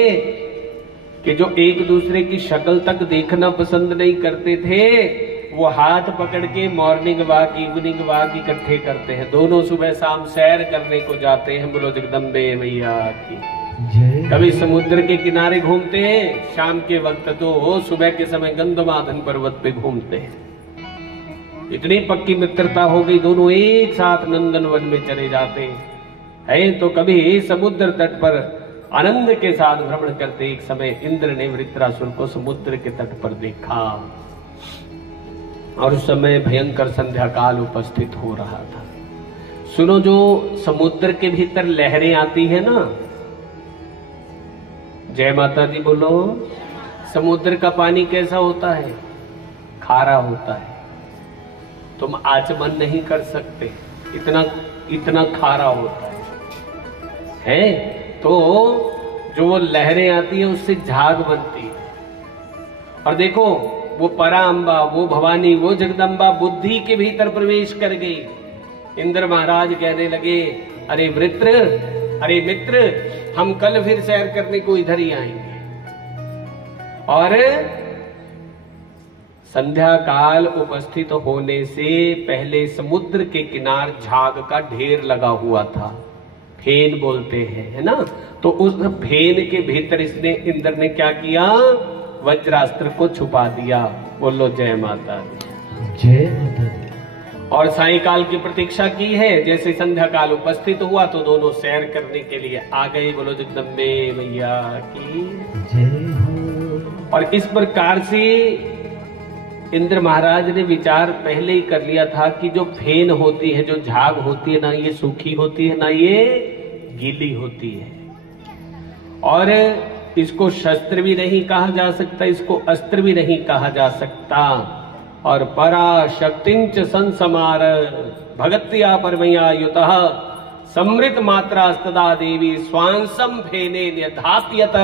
कि जो एक दूसरे की शक्ल तक देखना पसंद नहीं करते थे, वो हाथ पकड़ के मॉर्निंग वॉक, इवनिंग वॉक इकट्ठे करते हैं। दोनों सुबह शाम सैर करने को जाते हैं। बोलो जगदम्बे मैया की। कभी समुद्र के किनारे घूमते हैं, शाम के वक्त तो सुबह के समय गंधमादन पर्वत पे घूमते हैं। इतनी पक्की मित्रता हो गई, दोनों एक साथ नंदनवन में चले जाते हैं। तो कभी समुद्र तट पर आनंद के साथ भ्रमण करते एक समय इंद्र ने वृत्रासुर को समुद्र के तट पर देखा, और उस समय भयंकर संध्या काल उपस्थित हो रहा था। सुनो, जो समुद्र के भीतर लहरें आती है ना, जय माता दी बोलो। समुद्र का पानी कैसा होता है? खारा होता है। तुम आचमन नहीं कर सकते, इतना इतना खारा होता है। तो जो वो लहरें आती है उससे झाग बनती है। और देखो, वो पराम्बा, वो भवानी, वो जगदम्बा बुद्धि के भीतर प्रवेश कर गई। इंद्र महाराज कहने लगे, अरे वृत्र, अरे मित्र, हम कल फिर सैर करने को इधर ही आएंगे। और संध्या काल उपस्थित होने से पहले समुद्र के किनार झाग का ढेर लगा हुआ था, फेन बोलते हैं, है ना? तो उस फेन के भीतर इंद्र ने क्या किया? वज्रास्त्र को छुपा दिया। बोलो जय माता दी। जय माता दी। और सायंकाल की प्रतीक्षा की है। जैसे संध्या काल उपस्थित हुआ तो दोनों सैर करने के लिए आ गए। बोलो जगदम्बे मैया की जय हो। और इस प्रकार से इंद्र महाराज ने विचार पहले ही कर लिया था कि जो फेन होती है, जो झाग होती है ना, ये सूखी होती है ना, ये गीली होती है। और इसको शस्त्र भी नहीं कहा जा सकता, इसको अस्त्र भी नहीं कहा जा सकता। और पराशक्तिंच संसमार भगत्या परमया युतः समृत मात्रास्तदा देवी स्वांसम फेने न्यधाप्यत।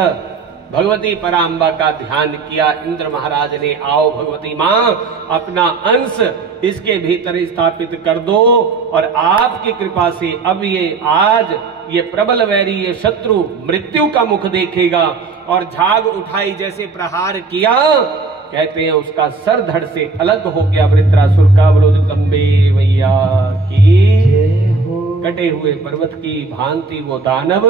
भगवती पराम्बा का ध्यान किया इंद्र महाराज ने, आओ भगवती मां अपना अंश इसके भीतर स्थापित कर दो और आपकी कृपा से अब ये प्रबल वैरी ये शत्रु मृत्यु का मुख देखेगा। और झाग उठाई जैसे प्रहार किया, कहते हैं उसका सर धड़ से अलग हो गया वृत्रासुर का। बोलो जगदम्बे मैया की। कटे हुए पर्वत की भांति वो दानव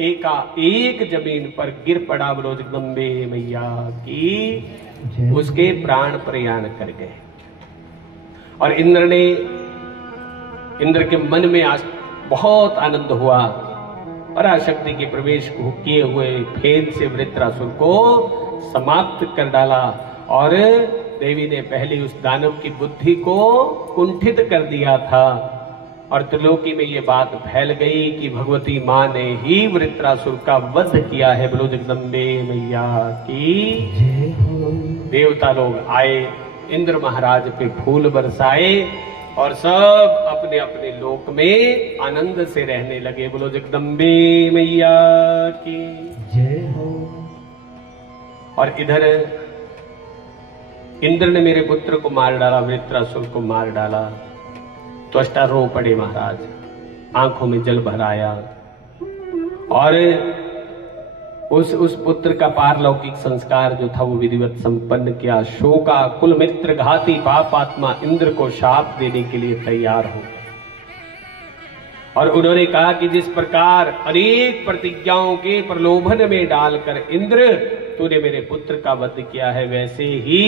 एकाएक जमीन पर गिर पड़ा। बोलो जगदम्बे मैया की। उसके प्राण प्रयाण कर गए। और इंद्र के मन में आज बहुत आनंद हुआ। पराशक्ति के प्रवेश को किए हुए फेन से वृत्रासुर को समाप्त कर डाला। और देवी ने पहले उस दानव की बुद्धि को कुंठित कर दिया था। और त्रिलोकी में ये बात फैल गई कि भगवती मां ने ही वृत्रासुर का वध किया है। बोलो जगदम्बे मैया की। देवता लोग आए, इंद्र महाराज पे फूल बरसाए और सब अपने अपने लोक में आनंद से रहने लगे। बोलो जगदम्बे मैया की जय हो। और इधर इंद्र ने मेरे पुत्र को मार डाला, वृत्रासुर को मार डाला। त्वष्टा रो पड़े महाराज, आंखों में जल भर आया। और उस पुत्र का पारलौकिक संस्कार जो था वो विधिवत संपन्न किया। शोका कुल मित्र घाती पापात्मा इंद्र को शाप देने के लिए तैयार हो। और उन्होंने कहा कि जिस प्रकार अनेक प्रतिज्ञाओं के प्रलोभन में डालकर इंद्र तूने मेरे पुत्र का वध किया है, वैसे ही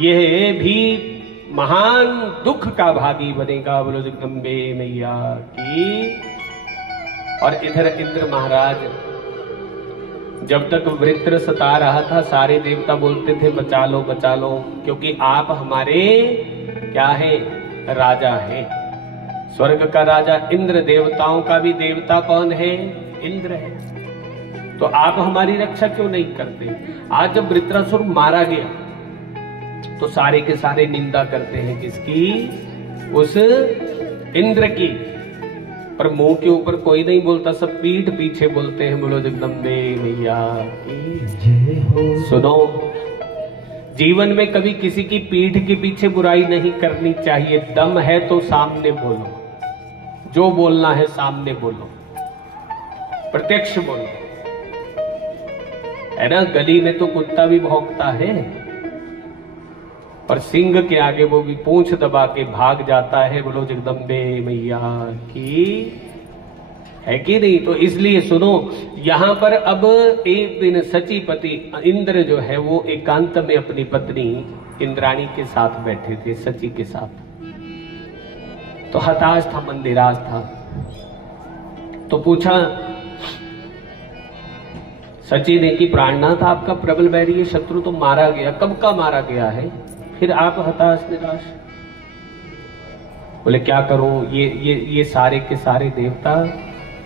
यह भी महान दुख का भागी बनेगा। बोलो जगदम्बे मैया की। और इधर इंद्र महाराज जब तक वृत्र सता रहा था, सारे देवता बोलते थे बचा लो बचा लो, क्योंकि आप हमारे क्या है, राजा हैं। स्वर्ग का राजा इंद्र, देवताओं का भी देवता कौन है, इंद्र है। तो आप हमारी रक्षा क्यों नहीं करते। आज जब वृत्रासुर मारा गया तो सारे के सारे निंदा करते हैं किसकी, उस इंद्र की। पर मुंह के ऊपर कोई नहीं बोलता, सब पीठ पीछे बोलते हैं। बोलो जगदम्बे मैया की जय हो। सुनो, जीवन में कभी किसी की पीठ के पीछे बुराई नहीं करनी चाहिए। दम है तो सामने बोलो, जो बोलना है सामने बोलो, प्रत्यक्ष बोलो, है ना। गली में तो कुत्ता भी भौंकता है, पर सिंह के आगे वो भी पूंछ दबा के भाग जाता है। बोलो जगदम्बे मैया की, है कि नहीं। तो इसलिए सुनो, यहां पर अब एक दिन सचीपति इंद्र जो है वो एकांत में अपनी पत्नी इंद्राणी के साथ बैठे थे, सची के साथ। तो हताश था, मन निराश था। तो पूछा सची ने कि प्राणनाथ आपका प्रबल बैरी शत्रु तो मारा गया, कब का मारा गया है, फिर आप हताश निराश। बोले क्या करूं, ये सारे के सारे देवता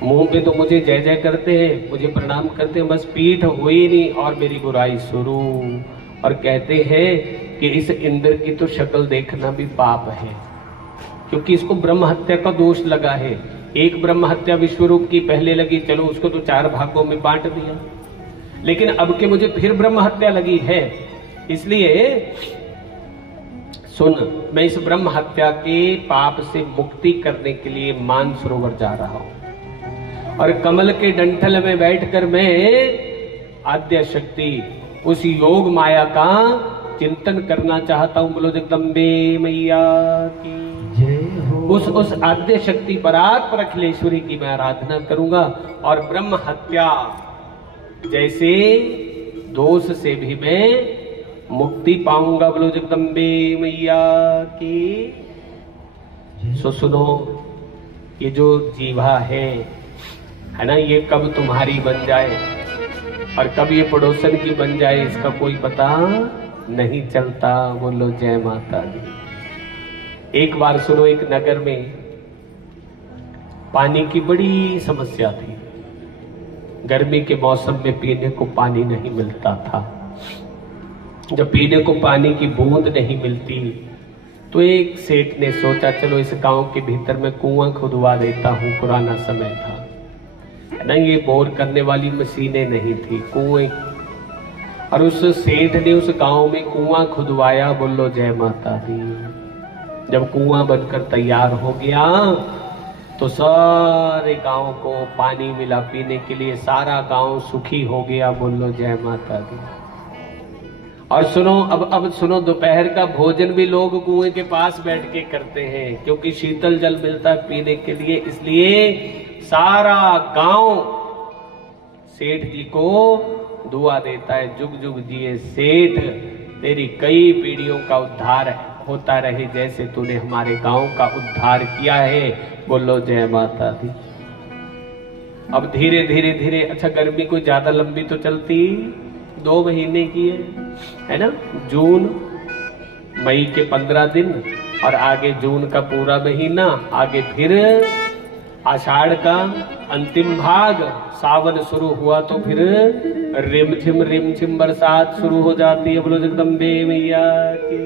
मुंह पे तो मुझे जय जय करते हैं, मुझे प्रणाम करते हैं, बस पीठ हुई नहीं और मेरी बुराई शुरू। और कहते हैं कि इस इंद्र की तो शक्ल देखना भी पाप है, क्योंकि इसको ब्रह्म हत्या का दोष लगा है। एक ब्रह्म हत्या विश्वरूप की पहले लगी, चलो उसको तो 4 भागों में बांट दिया, लेकिन अब के मुझे फिर ब्रह्म हत्या लगी है। इसलिए सुन, मैं इस ब्रह्म हत्या के पाप से मुक्ति करने के लिए मानसरोवर जा रहा हूं और कमल के डंठल में बैठकर मैं आद्य शक्ति उस योग माया का चिंतन करना चाहता हूं। बोलो जगदम्बे मैया की जय हो। उस आद्य शक्ति परात्पर अखिलेश्वरी की मैं आराधना करूंगा और ब्रह्म हत्या जैसे दोष से भी मैं मुक्ति पाऊंगा। बोलो जगदम्बे मैया की। सुनो, ये जो जीवा है ना, ये कब तुम्हारी बन जाए और कब ये पड़ोसन की बन जाए इसका कोई पता नहीं चलता। बोलो जय माता दी। एक बार सुनो, एक नगर में पानी की बड़ी समस्या थी। गर्मी के मौसम में पीने को पानी नहीं मिलता था। जब पीने को पानी की बूंद नहीं मिलती तो एक सेठ ने सोचा चलो इस गांव के भीतर में कुआं खुदवा देता हूँ। पुराना समय था ना, ये बोर करने वाली मशीनें नहीं थी, कुएं। और उस सेठ ने उस गांव में कुआं खुदवाया। बोलो जय माता दी। जब कुआं बनकर तैयार हो गया तो सारे गांव को पानी मिला पीने के लिए, सारा गांव सुखी हो गया। बोलो जय माता दी। और सुनो, अब सुनो, दोपहर का भोजन भी लोग कुएं के पास बैठ के करते हैं, क्योंकि शीतल जल मिलता है पीने के लिए। इसलिए सारा गांव सेठ जी को दुआ देता है, जुग जुग जिए सेठ, तेरी कई पीढ़ियों का उद्धार होता रहे, जैसे तूने हमारे गांव का उद्धार किया है। बोलो जय माता दी। अब धीरे धीरे धीरे, अच्छा गर्मी कोई ज्यादा लंबी तो चलती 2 महीने की है ना, जून मई के 15 दिन और आगे जून का पूरा महीना, आगे फिर आषाढ़ का अंतिम भाग, सावन शुरू हुआ तो फिर रिमझिम बरसात शुरू हो जाती है। बोलो जगदम्बे मैया की।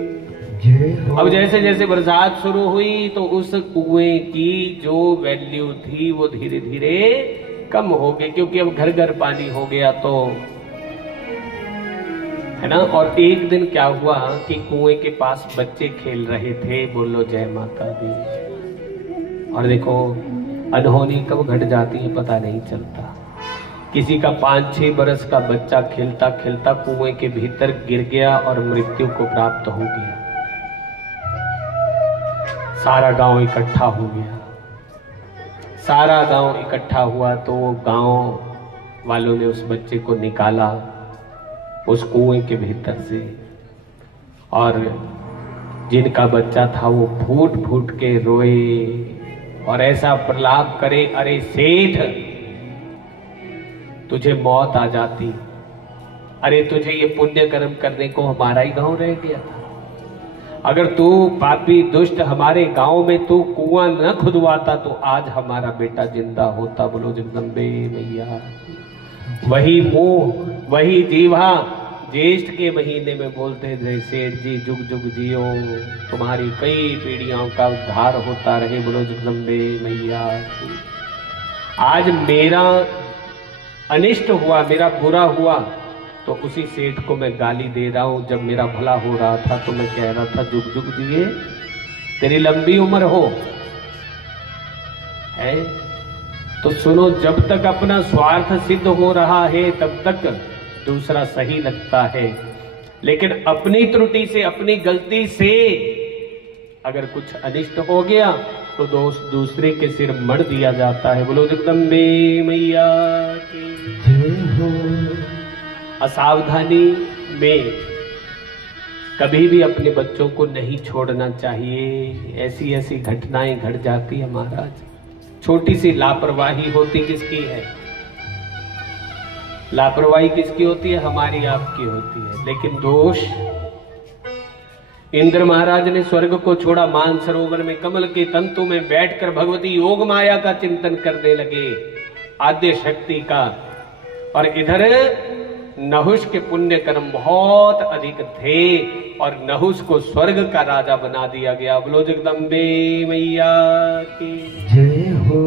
अब जैसे जैसे बरसात शुरू हुई तो उस कुएं की जो वैल्यू थी वो धीरे धीरे कम हो गई, क्योंकि अब घर घर पानी हो गया तो, है ना। और एक दिन क्या हुआ कि कुएं के पास बच्चे खेल रहे थे। बोलो जय माता दी। और देखो अनहोनी कब घट जाती है पता नहीं चलता। किसी का 5-6 बरस का बच्चा खेलता खेलता कुएं के भीतर गिर गया और मृत्यु को प्राप्त हो गया। सारा गांव इकट्ठा हो गया। सारा गांव इकट्ठा हुआ तो गांव वालों ने उस बच्चे को निकाला उस कुएं के भीतर से, और जिनका बच्चा था वो फूट फूट के रोए और ऐसा प्रलाप करे, अरे सेठ तुझे मौत आ जाती, अरे तुझे ये पुण्य कर्म करने को हमारा ही गांव रह गया था। अगर तू पापी दुष्ट हमारे गांव में तू कुआं न खुदवाता तो आज हमारा बेटा जिंदा होता। बोलो जगदम्बे मैया। वही मुंह वही जीवा ज्येष्ठ के महीने में बोलते थे, सेठ जी जुग जुग जियो, तुम्हारी कई पीढ़ियों का उद्धार होता रहे। बोलो जगदम्बे मैया। आज मेरा अनिष्ट हुआ, मेरा बुरा हुआ, तो उसी सेठ को मैं गाली दे रहा हूं। जब मेरा भला हो रहा था तो मैं कह रहा था जुग जुग जिए, तेरी लंबी उम्र हो। है तो सुनो, जब तक अपना स्वार्थ सिद्ध हो रहा है तब तक दूसरा सही लगता है, लेकिन अपनी त्रुटि से, अपनी गलती से अगर कुछ अनिष्ट हो गया तो दूसरे के सिर मढ़ दिया जाता है। बोलो जगदम्बे मैया की। असावधानी में कभी भी अपने बच्चों को नहीं छोड़ना चाहिए। ऐसी ऐसी घटनाएं घट जाती है महाराज। छोटी सी लापरवाही होती किसकी है? लापरवाही किसकी होती है? हमारी आपकी होती है। लेकिन दोष, इंद्र महाराज ने स्वर्ग को छोड़ा, मानसरोवर में कमल के तंतु में बैठकर भगवती योग माया का चिंतन करने लगे, आद्य शक्ति का। और इधर नहुष के पुण्य कर्म बहुत अधिक थे और नहुष को स्वर्ग का राजा बना दिया गया। बोलो जगदम्बे मैया की जय हो।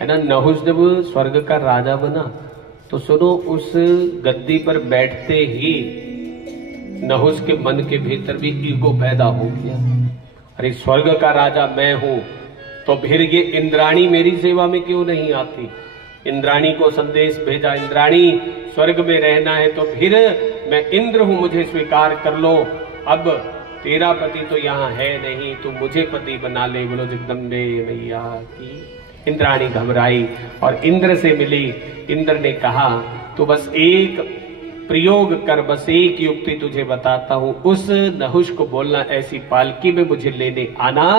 है ना। नहुष जब स्वर्ग का राजा बना तो सुनो, उस गद्दी पर बैठते ही नहुष के मन के भीतर भी ईगो पैदा हो गया। अरे स्वर्ग का राजा मैं हूं तो फिर ये इंद्राणी मेरी सेवा में क्यों नहीं आती? इंद्राणी को संदेश भेजा, इंद्राणी स्वर्ग में रहना है तो फिर मैं इंद्र हूं, मुझे स्वीकार कर लो। अब तेरा पति तो यहाँ है नहीं, तू मुझे पति बना ले। बोलो जगदम्बे मैया की। इंद्राणी घबराई और इंद्र से मिली। इंद्र ने कहा तू बस एक प्रयोग कर, बस एक युक्ति तुझे बताता हूं। उस नहुष को बोलना ऐसी पालकी में मुझे लेने आना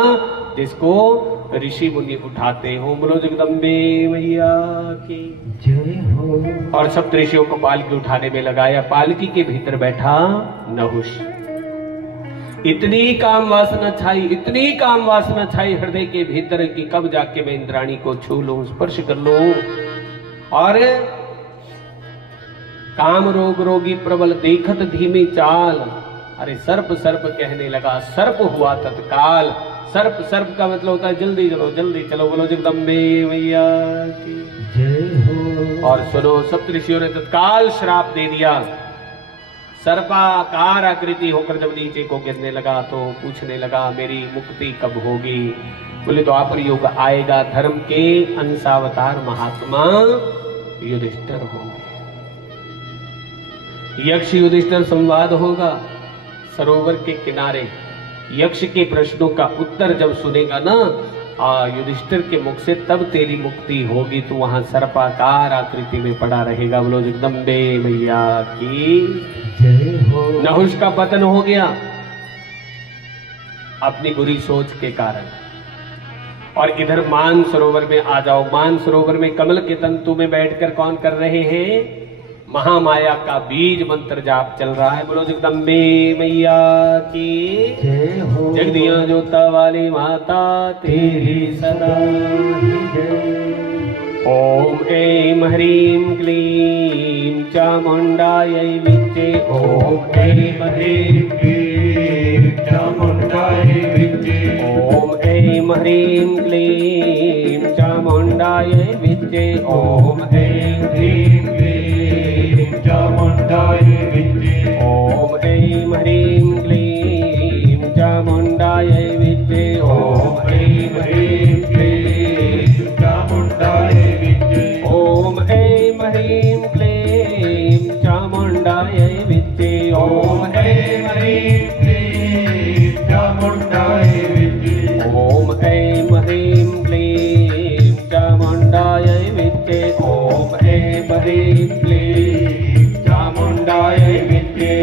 जिसको ऋषि मुनि उठाते हो। बोलो जगदम्बे मैया की जय हो। और सब ऋषियों को पालकी उठाने में लगाया। पालकी के भीतर बैठा नहुष। इतनी काम वासना छाई, इतनी काम वासना छाई हृदय के भीतर कि कब जाके मैं इंद्राणी को छू लूं, स्पर्श कर लूं। और काम रोग रोगी प्रबल देखत धीमी चाल। अरे सर्प सर्प कहने लगा, सर्प हुआ तत्काल। सर्प सर्प का मतलब होता है जल्दी चलो जल्दी चलो। बोलो जगदम्बे मैया की जय हो। और सुनो, सप्तऋषियों ने तत्काल श्राप दे दिया। सर्पाकार आकृति होकर जब नीचे को गिरने लगा तो पूछने लगा मेरी मुक्ति कब होगी। बोले द्वापर युग आएगा, धर्म के अंशावतार महात्मा युधिष्ठिर होंगे। यक्ष युधिष्ठिर संवाद होगा सरोवर के किनारे। यक्ष के प्रश्नों का उत्तर जब सुनेगा ना युधिष्ठिर के मुख से, तब तेरी मुक्ति होगी। तू वहां सर्पाकार आकृति में पड़ा रहेगा। बोलो जगदम्बे मैया की जय हो। नहुष का पतन हो गया अपनी बुरी सोच के कारण। और इधर मान सरोवर में आ जाओ। मान सरोवर में कमल के तंतु में बैठकर कौन कर रहे हैं? महामाया का बीज मंत्र जाप चल रहा है। बोलो जगदम्बे मैया की जय हो। जगदिया जोता वाली माता तेरी सदा जय। ओम ऐं ह्रीं क्लीं चामुंडायै विद्ये। ओम ऐं ह्रीं क्लीं चामुंडायै विद्ये। ओम ऐं ह्रीं क्लीं चामुंडायै विद्ये। ओम ऐं ह्रीं चामुंडायै विद्ये। ओम ऐं ह्रीं क्लीं चामुंडायै विद्ये। ओम ऐं ह्रीं क्लीं चामुंडायै विद्ये। ओम ऐं ह्रीं क्लीं चामुंडायै विद्ये। ओम ऐं ह्रीं क्लीं चामुंडायै विद्ये। ओम ऐं ह्रीं क्लीं चामुंडायै विद्ये। ओम ऐं ह्रीं क्लीं चामुंडायै विद्ये।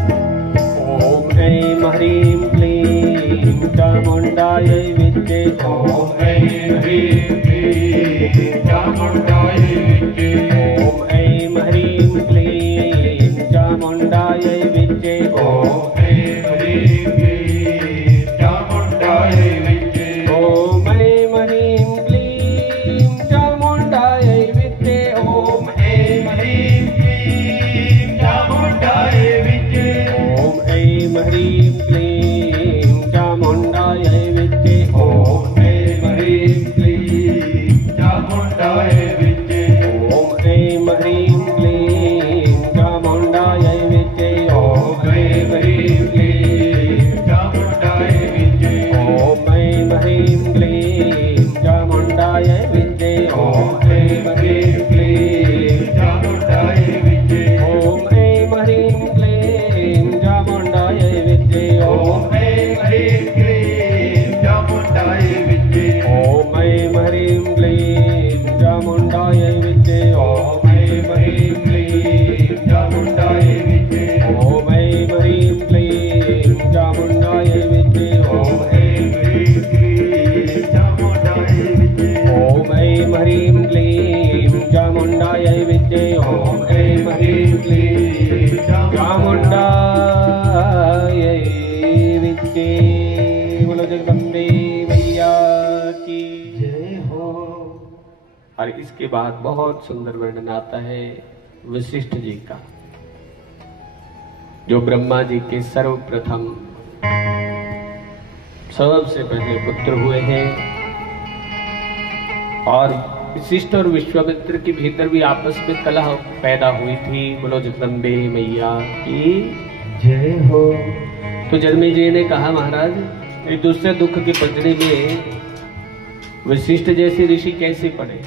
चामुंडायै विद्ये। ओम ऐं ह्रीं क्लीं चामुंडायै विद्ये। ओम ऐं ह्रीं क्लीं चामुंडायै विद्ये। ओम ऐं ह्रीं क्लीं चामुंडायै विद्ये। ओम ऐं ह्रीं क्लीं चामुंडायै विद्ये। ओम ऐं ह्रीं क्लीं चामुंडायै विद्ये। ओम ऐं ह्रीं क्लीं चामुंडायै विद्ये। ओम ऐं ह्रीं क्लीं चामुंडायै विद्ये। ओम ऐं ह्रीं क्लीं चामुंडायै विद्ये। ओम ऐं ह्रीं क्लीं चामुंडायै विद्ये। ओम ऐं ह्रीं क्लीं चामुंडायै विद्ये। ओम ऐं ह्रीं क्लीं चामुंडायै विद्ये। ओम ऐं ह्रीं क्लीं चामुंडायै विद्ये। ओम ऐं ह्रीं क्लीं चामुंडायै विद्ये। ओम ऐं ह्रीं क्लीं चामुंडायै विद्ये। ओम ऐं ह्रीं क्लीं चामुंडायै विद्ये। ओम ऐं ह्रीं क्लीं चामुंडायै विद्ये। ओम ऐं ह्रीं क्लीं चामुंडायै विद्ये। ओम ऐं ह्रीं क्लीं चामुंडायै विद्ये। ओम ऐं ह्रीं क्लीं चामुंडायै विद्ये। बोलो जगदम्बे मैया की जय हो। और इसके बाद बहुत सुंदर वर्णन आता है वशिष्ठ जी का, जो ब्रह्मा जी के सर्वप्रथम सबसे पहले पुत्र हुए हैं। और वशिष्ठ और विश्वामित्र के भीतर भी आपस में कलह पैदा हुई थी। बोलो जगदम्बे मैया की जय हो। तो जन्मेजय ने कहा महाराज एक दूसरे दुख के पंजरे में वशिष्ठ जैसे ऋषि कैसे पड़े,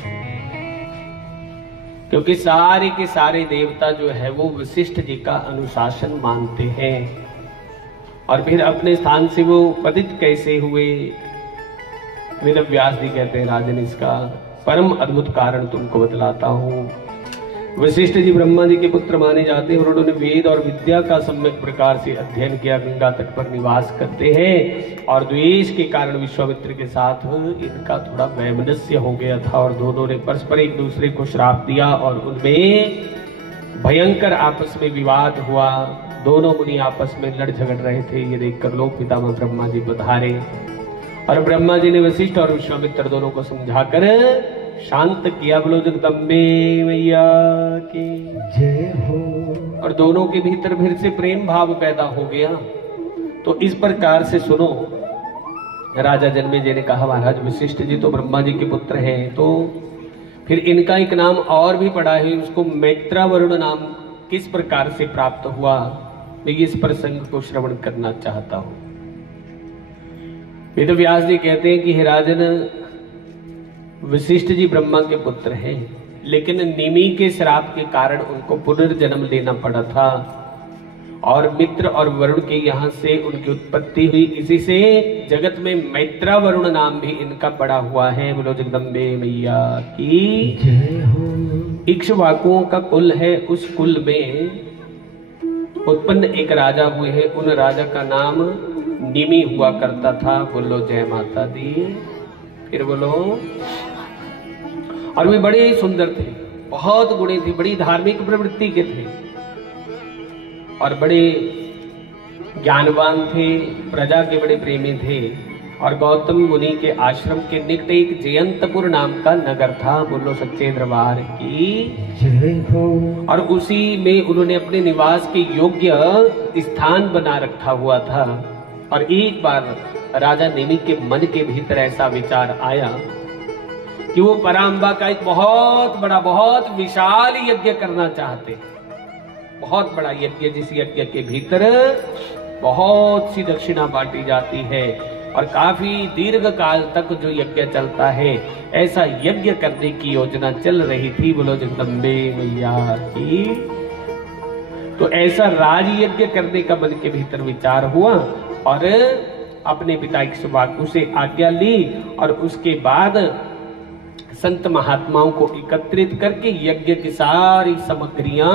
क्योंकि सारे के सारे देवता जो है वो वशिष्ठ जी का अनुशासन मानते हैं। और फिर अपने स्थान से वो पतित कैसे हुए? वेद व्यास जी कहते हैं राजन, इसका परम अद्भुत कारण तुमको बतलाता हूं। वशिष्ठ जी ब्रह्मा जी के पुत्र माने जाते हैं और उन्होंने वेद और विद्या का सम्यक प्रकार से अध्ययन किया, गंगा तट पर निवास करते हैं। और द्वेष के कारण विश्वामित्र के साथ इनका थोड़ा वैमनस्य हो गया था और दोनों ने परस्पर एक दूसरे को श्राप दिया और उनमें भयंकर आपस में विवाद हुआ। दोनों मुनि आपस में लड़ झगड़ रहे थे। ये देखकर लोक पितामह ब्रह्मा जी पधारे और ब्रह्मा जी ने वशिष्ठ और विश्वामित्र दोनों को समझाकर शांत किया। बोलो जगदम्बे मैया की जय हो। और दोनों के भीतर फिर से प्रेम भाव पैदा हो गया। तो इस प्रकार से सुनो, राजा जन्मेजय ने कहा महाराज वशिष्ठ जी तो ब्रह्मा जी के पुत्र हैं, तो फिर इनका एक नाम और भी पड़ा है, उसको मैत्रावरुण नाम किस प्रकार से प्राप्त हुआ, मैं इस प्रसंग को श्रवण करना चाहता हूं। वेद व्यास जी कहते हैं कि हे राजन, वशिष्ठ जी ब्रह्मा के पुत्र हैं, लेकिन निमि के श्राप के कारण उनको पुनर्जन्म लेना पड़ा था और मित्र और वरुण के यहाँ से उनकी उत्पत्ति हुई। इसी से जगत में मैत्रावरुण नाम भी इनका पड़ा हुआ है। बोलो जगदम्बे मैया की जय हो। इक्ष्वाकुओं का कुल है, उस कुल में उत्पन्न एक राजा हुए हैं। उन राजा का नाम निमि हुआ करता था। बोलो जय माता दी। फिर बोलो। और वे बड़े सुंदर थे, बहुत गुणी थे, बड़ी धार्मिक प्रवृत्ति के थे और बड़े ज्ञानवान थे, प्रजा के बड़े प्रेमी थे। और गौतम मुनि के आश्रम के निकट एक जयंतपुर नाम का नगर था। बोलो सच्चे दरबार की जय हो। और उसी में उन्होंने अपने निवास के योग्य स्थान बना रखा हुआ था। और एक बार राजा निमि के मन के भीतर ऐसा विचार आया कि वो पराम्बा का एक बहुत बड़ा, बहुत विशाल यज्ञ करना चाहते। बहुत बड़ा यज्ञ, जिस यज्ञ के भीतर बहुत सी दक्षिणा बांटी जाती है और काफी दीर्घ काल तक जो यज्ञ चलता है, ऐसा यज्ञ करने की योजना चल रही थी। बोलो जगदम्बे मैया की। तो ऐसा राज यज्ञ करने का मन के भीतर विचार हुआ और अपने पिता इक्ष्वाकु से आज्ञा ली और उसके बाद संत महात्माओं को एकत्रित करके यज्ञ की सारी सामग्रियां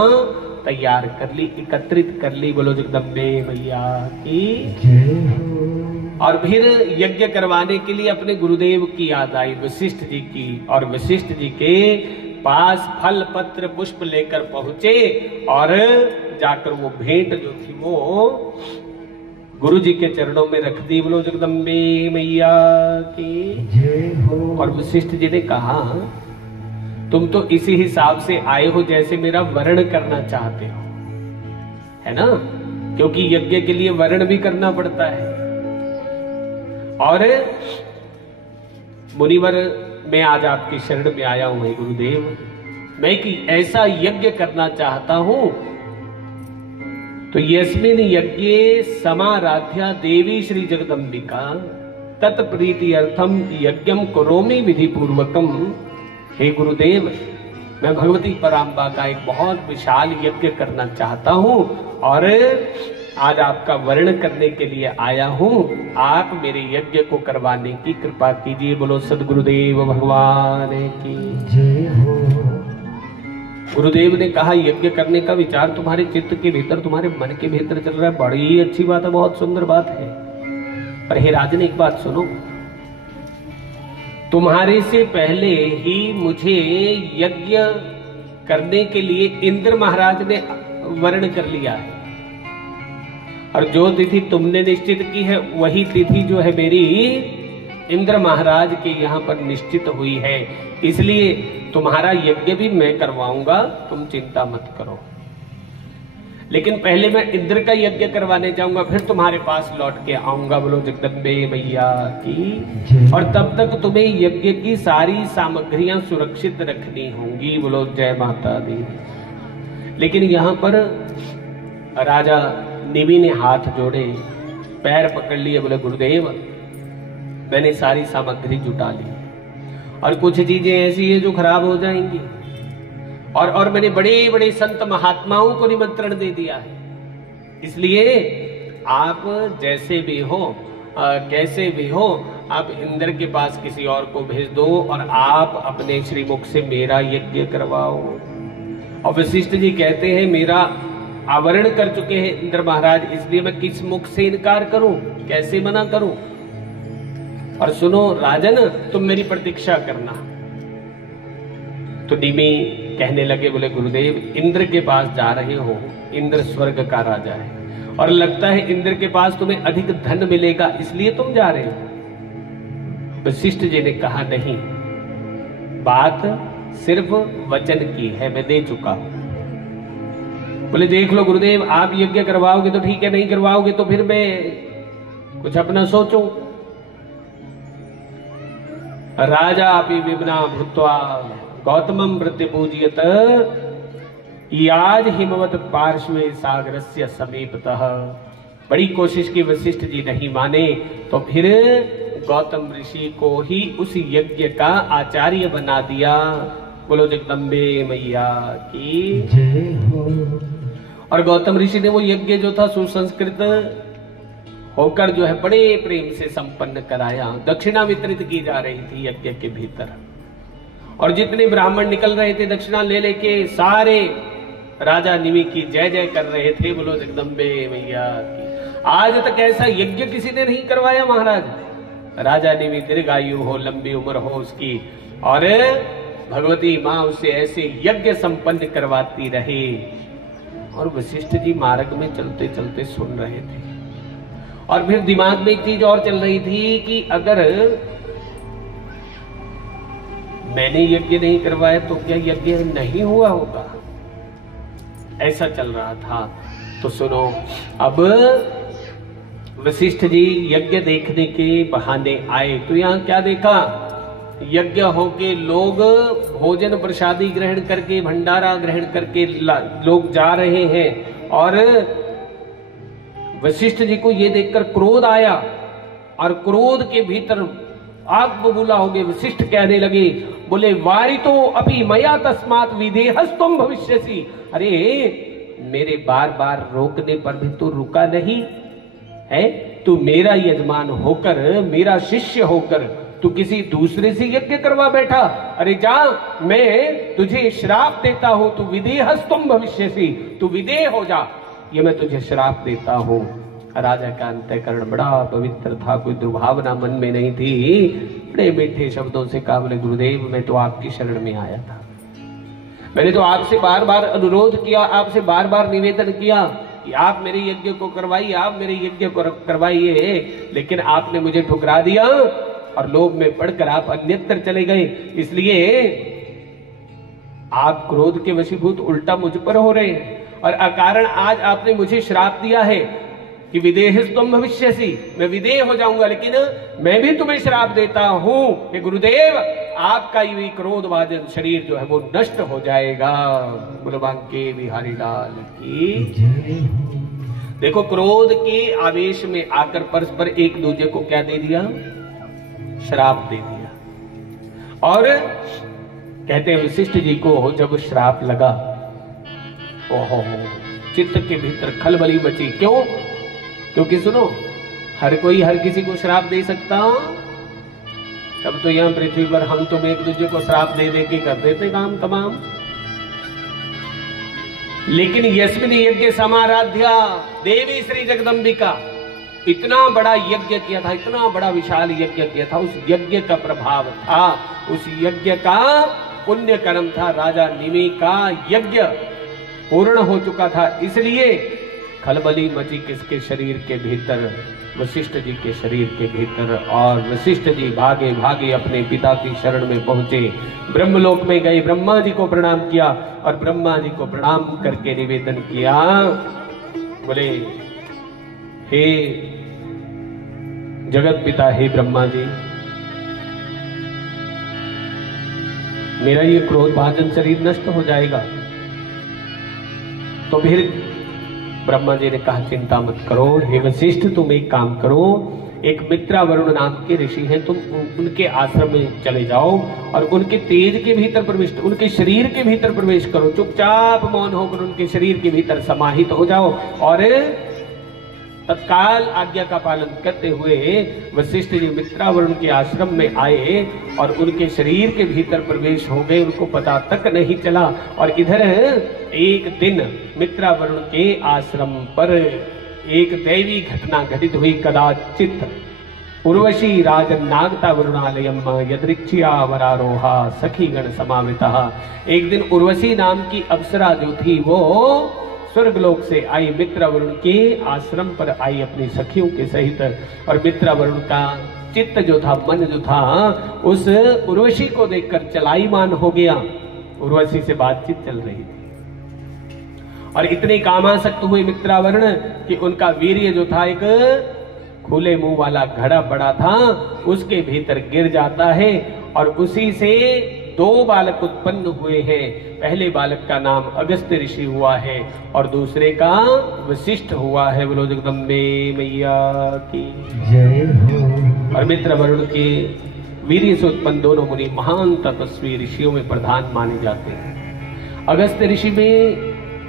तैयार कर ली, एकत्रित कर ली। बोलो जगदम्बे मैया की जय हो। और फिर यज्ञ करवाने के लिए अपने गुरुदेव की याद आई, वशिष्ठ जी की। और वशिष्ठ जी के पास फल पत्र पुष्प लेकर पहुंचे और जाकर वो भेंट जो थी वो गुरु जी के चरणों में रख दी। बोलो जगदम्बे मैया की जय हो। और वशिष्ठ जी ने कहा तुम तो इसी हिसाब से आए हो जैसे मेरा वर्ण करना चाहते हो, है ना, क्योंकि यज्ञ के लिए वर्ण भी करना पड़ता है। और मुनिवर मैं आज आपकी शरण में आया हूं गुरुदेव, मैं कि ऐसा यज्ञ करना चाहता हूं। तो यस्मिन यज्ञे समाराध्या देवी श्री जगदम्बिका तत्प्रीति अर्थम यज्ञम करोमि विधि पूर्वकम। हे गुरुदेव, मैं भगवती पराम्बा का एक बहुत विशाल यज्ञ करना चाहता हूं और आज आपका वर्ण करने के लिए आया हूं। आप मेरे यज्ञ को करवाने की कृपा कीजिए। बोलो सद्गुरुदेव भगवान की जय हो। गुरुदेव ने कहा यज्ञ करने का विचार तुम्हारे चित्त के भीतर, तुम्हारे मन के भीतर चल रहा है, बड़ी अच्छी बात है, बहुत सुंदर बात है। पर हे राजन एक बात सुनो, तुम्हारे से पहले ही मुझे यज्ञ करने के लिए इंद्र महाराज ने वर्ण कर लिया है और जो तिथि तुमने निश्चित की है वही तिथि जो है मेरी इंद्र महाराज के यहाँ पर निश्चित हुई है। इसलिए तुम्हारा यज्ञ भी मैं करवाऊंगा, तुम चिंता मत करो। लेकिन पहले मैं इंद्र का यज्ञ करवाने जाऊंगा, फिर तुम्हारे पास लौट के आऊंगा। बोलो जगदम्बे मैया की। और तब तक तुम्हें यज्ञ की सारी सामग्रियां सुरक्षित रखनी होंगी। बोलो जय माता दी। लेकिन यहाँ पर राजा निमि ने हाथ जोड़े, पैर पकड़ लिए, बोले गुरुदेव मैंने सारी सामग्री जुटा ली और कुछ चीजें ऐसी है जो खराब हो जाएंगी और मैंने बड़े बड़े संत महात्माओं को निमंत्रण दे दिया है। इसलिए आप जैसे भी हो, कैसे भी हो, आप इंद्र के पास किसी और को भेज दो और आप अपने श्रीमुख से मेरा यज्ञ करवाओ। और वशिष्ठ जी कहते हैं मेरा आवरण कर चुके हैं इंद्र महाराज, इसलिए मैं किस मुख से इनकार करूं, कैसे मना करूं। और सुनो राजन, तुम मेरी प्रतीक्षा करना। तो निमि कहने लगे, बोले गुरुदेव इंद्र के पास जा रहे हो, इंद्र स्वर्ग का राजा है और लगता है इंद्र के पास तुम्हें अधिक धन मिलेगा, इसलिए तुम जा रहे हो। वशिष्ठ जी ने कहा नहीं, बात सिर्फ वचन की है, मैं दे चुका हूं। बोले देख लो गुरुदेव, आप यज्ञ करवाओगे तो ठीक है, नहीं करवाओगे तो फिर मैं कुछ अपना सोचूं। राजा अपि विमना भूत्वा गौतमं वृत्ति पूजयत याज हिमवत पार्श्वे सागरस्य समीपतः। बड़ी कोशिश की, वशिष्ठ जी नहीं माने, तो फिर गौतम ऋषि को ही उस यज्ञ का आचार्य बना दिया। बोलो जगदम्बे मैया की जय हो। और गौतम ऋषि ने वो यज्ञ जो था सुसंस्कृत होकर जो है बड़े प्रेम से संपन्न कराया। दक्षिणा वितरित की जा रही थी यज्ञ के भीतर, और जितने ब्राह्मण निकल रहे थे दक्षिणा ले लेके सारे राजा निमि की जय जय कर रहे थे। बोलो जगदम्बे मैया की। आज तक ऐसा यज्ञ किसी ने नहीं करवाया महाराज। राजा निमि दीर्घायु हो, लंबी उम्र हो उसकी, और भगवती माँ उसे ऐसे यज्ञ संपन्न करवाती रहे। और वशिष्ठ जी मार्ग में चलते चलते सुन रहे थे, और फिर दिमाग में एक चीज और चल रही थी कि अगर मैंने यज्ञ नहीं करवाया तो क्या यज्ञ नहीं हुआ होगा, ऐसा चल रहा था। तो सुनो, अब वशिष्ठ जी यज्ञ देखने के बहाने आए तो यहां क्या देखा, यज्ञ होके लोग भोजन प्रसादी ग्रहण करके, भंडारा ग्रहण करके लोग जा रहे हैं। और वशिष्ठ जी को ये देखकर क्रोध आया, और क्रोध के भीतर आग बबूला हो गए। वशिष्ठ कहने लगे, बोले वारितो अभी मया तस्मात् विदेहस तुम भविष्यसि। अरे मेरे बार बार रोकने पर भी तू रुका नहीं है, तू मेरा यजमान होकर, मेरा शिष्य होकर तू किसी दूसरे से यज्ञ करवा बैठा। अरे जा, मैं तुझे श्राप देता हूं, तू विदेहस तुम भविष्यसि, तू विदेह हो जा, ये मैं तुझे श्राप देता हूं। राजा का अंतःकरण बड़ा पवित्र था, कोई दुर्भावना मन में नहीं थी। बड़े मीठे शब्दों से कहा, बोले गुरुदेव मैं तो आपकी शरण में आया था, मैंने तो आपसे बार बार अनुरोध किया, आपसे बार बार निवेदन किया कि आप मेरे यज्ञ को करवाइए, आप मेरे यज्ञ को करवाइए, लेकिन आपने मुझे ठुकरा दिया और लोभ में पड़कर आप अन्यत्र चले गए। इसलिए आप क्रोध के वशीभूत उल्टा मुझ पर हो रहे हैं, और अकारण आज आपने मुझे श्राप दिया है कि विदेहस तुम भविष्यसि, मैं विदेह हो जाऊंगा, लेकिन मैं भी तुम्हें श्राप देता हूं कि गुरुदेव आपका ये क्रोधभाजन शरीर जो है वो नष्ट हो जाएगा। के बिहारी लाल की। देखो क्रोध के आवेश में आकर परस्पर एक दूसरे को क्या दे दिया, श्राप दे दिया। और कहते हैं वशिष्ठ जी को जब श्राप लगा, ओहो चित्त के भीतर खलबली मची। क्यों? क्योंकि सुनो, हर कोई हर किसी को श्राप दे सकता। तब तो यहां पृथ्वी पर हम तुम एक दूसरे को श्राप दे दे के कर देते काम तमाम। लेकिन यस्मिन यज्ञ समाराध्या देवी श्री जगदम्बिका, इतना बड़ा यज्ञ किया था, इतना बड़ा विशाल यज्ञ किया था, उस यज्ञ का प्रभाव था, उस यज्ञ का पुण्य कर्म था। राजा निमि का यज्ञ पूर्ण हो चुका था, इसलिए खलबली मची किसके शरीर के भीतर, वशिष्ठ जी के शरीर के भीतर। और वशिष्ठ जी भागे भागे अपने पिता की शरण में पहुंचे, ब्रह्मलोक में गए, ब्रह्मा जी को प्रणाम किया, और ब्रह्मा जी को प्रणाम करके निवेदन किया, बोले हे जगत पिता, हे ब्रह्मा जी, मेरा ये क्रोध भाजन शरीर नष्ट हो जाएगा। तो फिर ब्रह्मा जी ने कहा चिंता मत करो, हे वशिष्ठ तुम एक काम करो, एक मित्रा वरुण नाम के ऋषि हैं, तुम उनके आश्रम में चले जाओ और उनके तेज के भीतर प्रवेश, उनके शरीर के भीतर प्रवेश करो, चुपचाप मौन होकर उनके शरीर के भीतर समाहित हो जाओ, और तत्काल आज्ञा का पालन करते हुए वशिष्ठ जी मित्रावरुण के आश्रम में आए और उनके शरीर के भीतर प्रवेश हो गए, उनको पता तक नहीं चला। और इधर एक दिन मित्रावरुण के आश्रम पर एक दैवी घटना घटित हुई। कदाचित उर्वशी राजन नागता वरुणालयम यदृच्छया वरारोहा सखी गण समाविता। एक दिन उर्वशी नाम की अप्सरा जो थी वो स्वर्गलोक से आई, मित्रावरुण के आश्रम पर आई अपनी सखियों के सहित। और मित्रावरुण का चित्त जो था, मन जो था, उस उर्वशी को देखकर चलाईमान हो गया। उर्वशी से बातचीत चल रही थी और इतने कामासक्त हुए मित्रावरुण कि उनका वीर्य जो था एक खुले मुंह वाला घड़ा पड़ा था, उसके भीतर गिर जाता है और उसी से 2 बालक उत्पन्न हुए हैं। पहले बालक का नाम अगस्त्य ऋषि हुआ है और दूसरे का वशिष्ठ हुआ है। बोलो जगदम्बे मैया की जय हो। और मित्रवरुण के वीर्य से उत्पन्न दोनों मुनि महान तपस्वी ऋषियों में प्रधान माने जाते हैं। अगस्त्य ऋषि में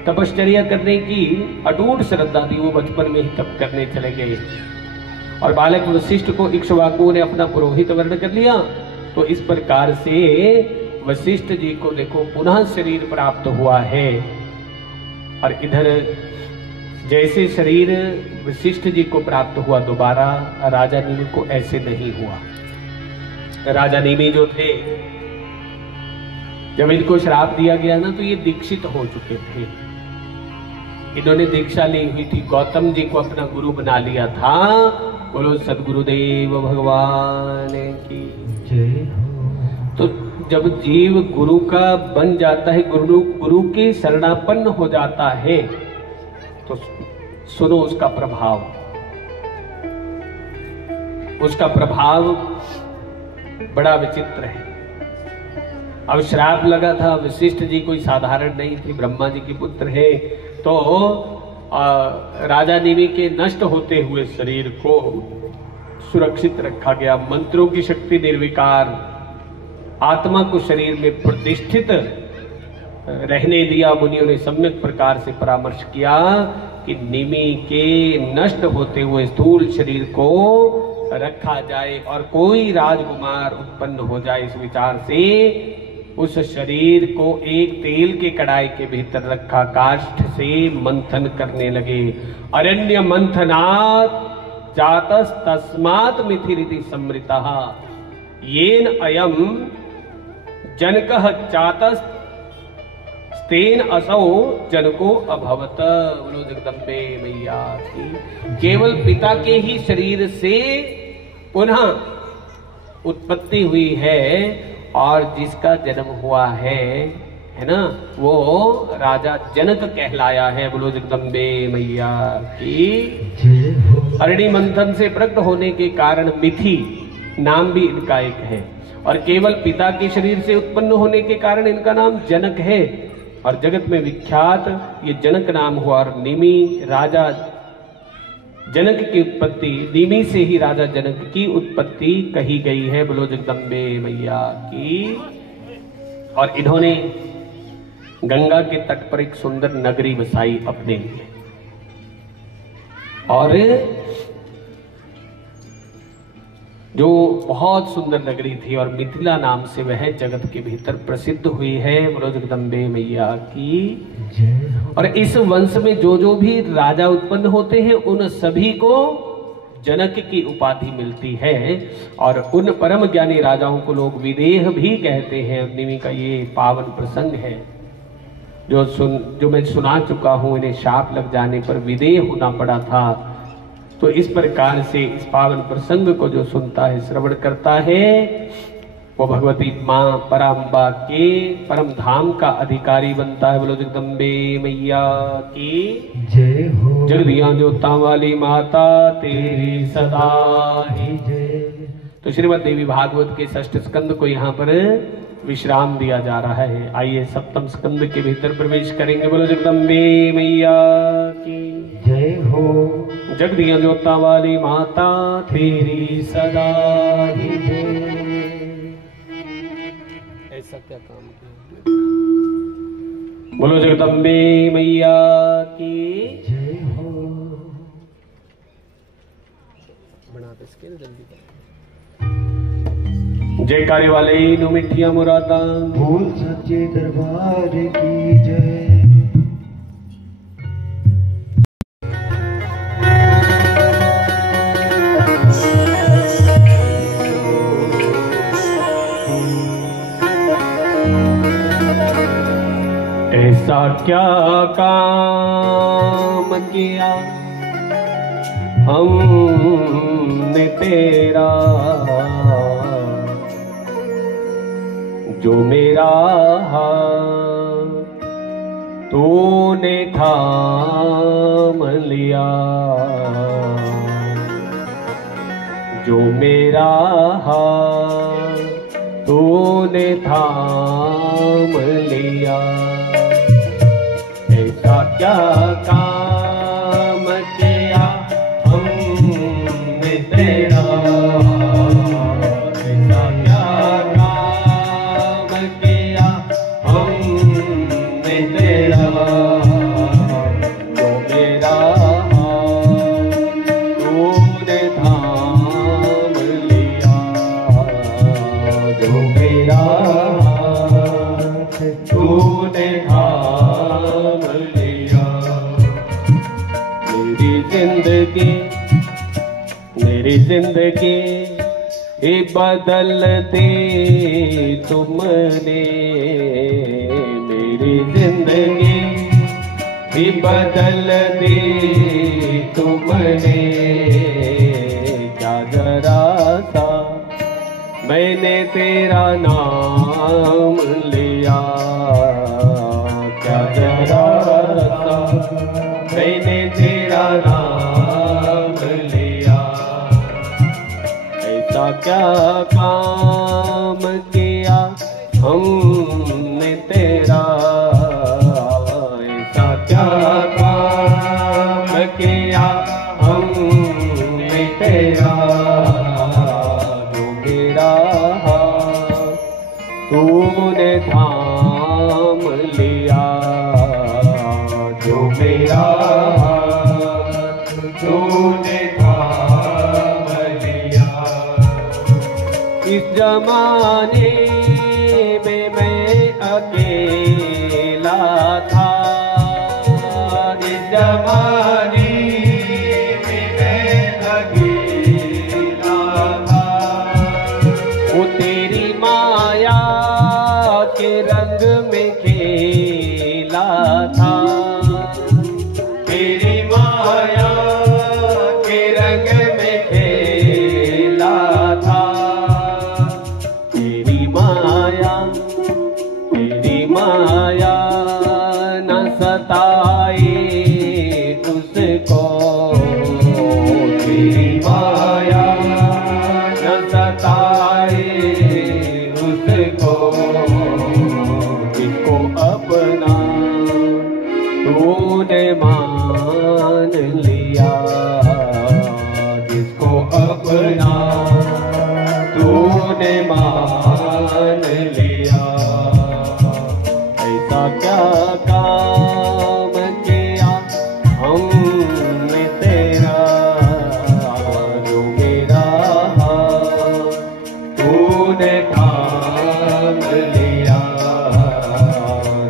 तपश्चर्या करने की अटूट श्रद्धा थी, वो बचपन में ही तप करने चले गए। और बालक वशिष्ठ को इक्ष्वाकुओं ने अपना पुरोहित वर्ण कर लिया। तो इस प्रकार से वशिष्ठ जी को देखो पुनः शरीर प्राप्त हुआ है। और इधर जैसे शरीर वशिष्ठ जी को प्राप्त हुआ, दोबारा राजा नीमि को ऐसे नहीं हुआ। राजा नीमि जो थे, जब इनको श्राप दिया गया ना, तो ये दीक्षित हो चुके थे। इन्होंने दीक्षा ली हुई थी, गौतम जी को अपना गुरु बना लिया था। बोलो सदगुरुदेव भगवान की जय हो। तो जब जीव गुरु का बन जाता है, गुरु के शरणापन्न हो जाता है, तो सुनो उसका प्रभाव। उसका प्रभाव बड़ा विचित्र है। अब श्राप लगा था, वशिष्ठ जी कोई साधारण नहीं थे, ब्रह्मा जी के पुत्र है। तो राजा नीमि के नष्ट होते हुए शरीर को सुरक्षित रखा गया। मंत्रों की शक्ति निर्विकार, आत्मा को शरीर में प्रतिष्ठित रहने दिया। मुनियों ने सम्यक प्रकार से परामर्श किया कि नीमि के नष्ट होते हुए स्थूल शरीर को रखा जाए और कोई राजकुमार उत्पन्न हो जाए। इस विचार से उस शरीर को एक तेल के कड़ाई के भीतर रखा, काष्ठ से मंथन करने लगे। अरण्य मंथनात् जातस तस्मात् मिथिरिति समृतः येन अयम जनकः चातस तेन असौ जनको अभवत। बोलो जगदम्बे मैया की। केवल पिता के ही शरीर से पुनः उत्पत्ति हुई है और जिसका जन्म हुआ है ना, वो राजा जनक कहलाया है। बोलो जगदम्बे मैया की। अरण्य मंथन से प्रकट होने के कारण मिथि नाम भी इनका एक है और केवल पिता के शरीर से उत्पन्न होने के कारण इनका नाम जनक है। और जगत में विख्यात ये जनक नाम हुआ। और नीमि राजा जनक की उत्पत्ति, नीमि से ही राजा जनक की उत्पत्ति कही गई है। बोलो जगदम्बे मैया की। और इन्होंने गंगा के तट पर एक सुंदर नगरी बसाई अपने लिए। और जो बहुत सुंदर नगरी थी और मिथिला नाम से वह जगत के भीतर प्रसिद्ध हुई है। बोलो जगदम्बे मैया की। और इस वंश में जो भी राजा उत्पन्न होते हैं उन सभी को जनक की उपाधि मिलती है। और उन परम ज्ञानी राजाओं को लोग विदेह भी कहते हैं। नीमि का ये पावन प्रसंग है जो मैं सुना चुका हूं। इन्हें शाप लग जाने पर विदेह होना पड़ा था। तो इस प्रकार से इस पावन प्रसंग को जो सुनता है, श्रवण करता है, वो भगवती माँ पराम्बा के परम धाम का अधिकारी बनता है। बोलो जगदम्बे मैया की जय हो। जगदियां जोता वाली माता तेरी सदा ही जय। तो श्रीमद् देवी भागवत के 6ठ स्कंद को यहाँ पर विश्राम दिया जा रहा है। आइए 7वें स्कंद के भीतर प्रवेश करेंगे। बोलो जगदम्बे मैया की जय हो। जगदियां जोता वाली माता तेरी सदा ही जय। ऐसा क्या काम किया। बोलो जगदम्बे मैया की जय हो। जयकारे वाले नु मिठिया मुरादा बोल सच्चे दरबार की जय। ऐसा क्या काम किया हमने तेरा जो मेरा हाथ तूने थाम लिया, जो मेरा हाथ तूने थाम लिया। ऐसा क्या काम किया हमने तेरा, ऐसा क्या काम किया हमने तेरा जो मेरा तूने थाम लिया, जो मेरा तूने थाम लिया। मेरी जिंदगी ही बदल दी तुमने, मेरी जिंदगी ही बदल दी तुमने। क्या जरा सा मैंने तेरा नाम लिया, क्या जरा सा मैंने तेरा नाम लिया। ऐसा क्या काम किया हमने तेरा, ऐसा क्या काम किया हमने तेरा जो मेरा तूने थाम लिया, जो मेरा तूने थाम लिया। इस जमाने में मैं अकेला था, इस जमाने में मैं अकेला था। वो तेरी माया के रंग में खेला था, तेरी माया के रंग में खेला था। तेरी माया न सताए उसको, तेरी माया न सताए उसको। इसको अपना तूने मान लिया, जिसको अपना तूने मान लिया। ऐसा क्या काम किया हमने तेरा, जो मेरा तूने थाम लिया,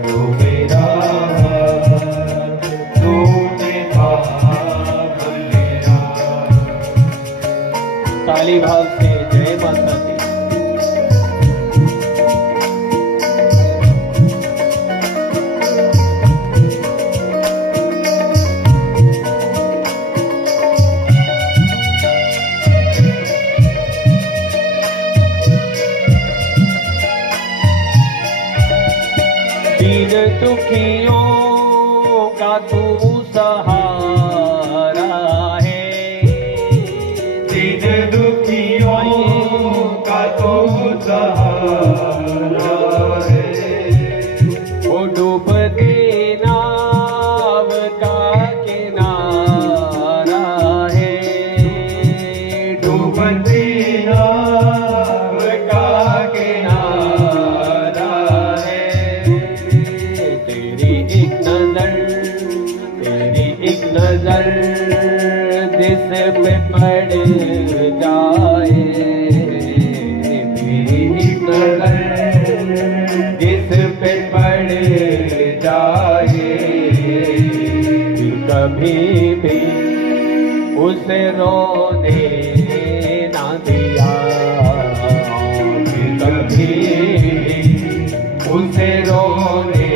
जो मेरा तूने थाम लिया। ताली भाव से जय माता दी। दीन दुखियों का तू सहारा है, दीन दुखियों का तू सहारा है। वो डूबती नाव का किनारा है, डूबती नाव का किनारा है। तेरी एक नजर जिस पे पड़ जा भी उसे रोने ना दिया, कभी उसे रोने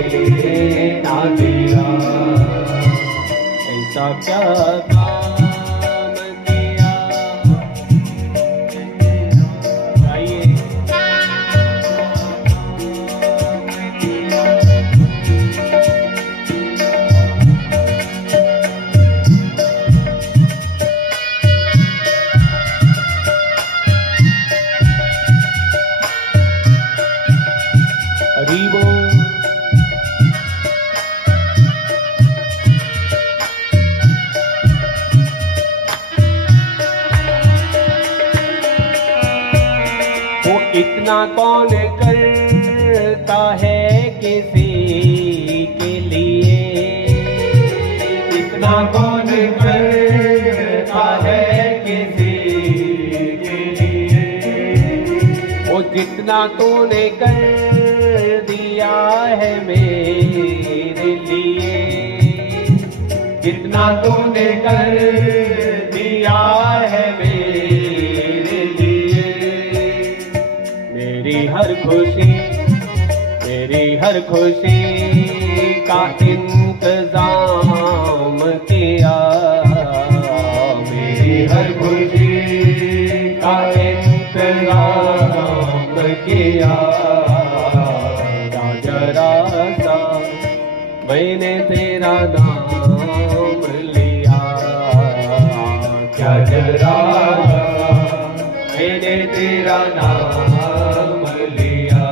ना दिया। ऐसा क्या काम किया? आइए इतना कौन करता है किसी के लिए, इतना कौन करता है किसी के लिए। वो जितना तूने कर दिया है मेरे लिए, जितना तूने कर दिया है मेरे लिए। मेरी हर खुशी का इंतजाम किया, मेरी हर खुशी का इंतजाम किया। जरा सा मैंने तेरा नाम लिया, क्या जरा मैंने तेरा नाम लिया।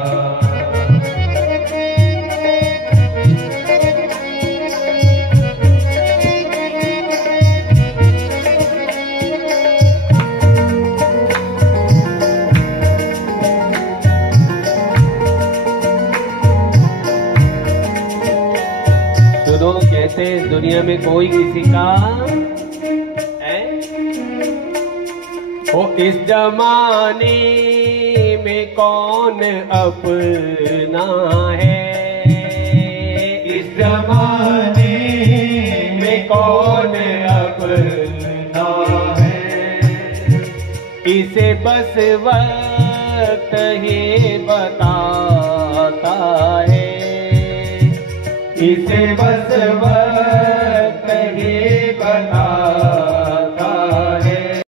सुनो कहते दुनिया में कोई किसी का वो इस जमाने में कौन अपना है, इस जमाने में कौन अपना है। इसे बस वक्त ही बताता है, इसे बस वक्त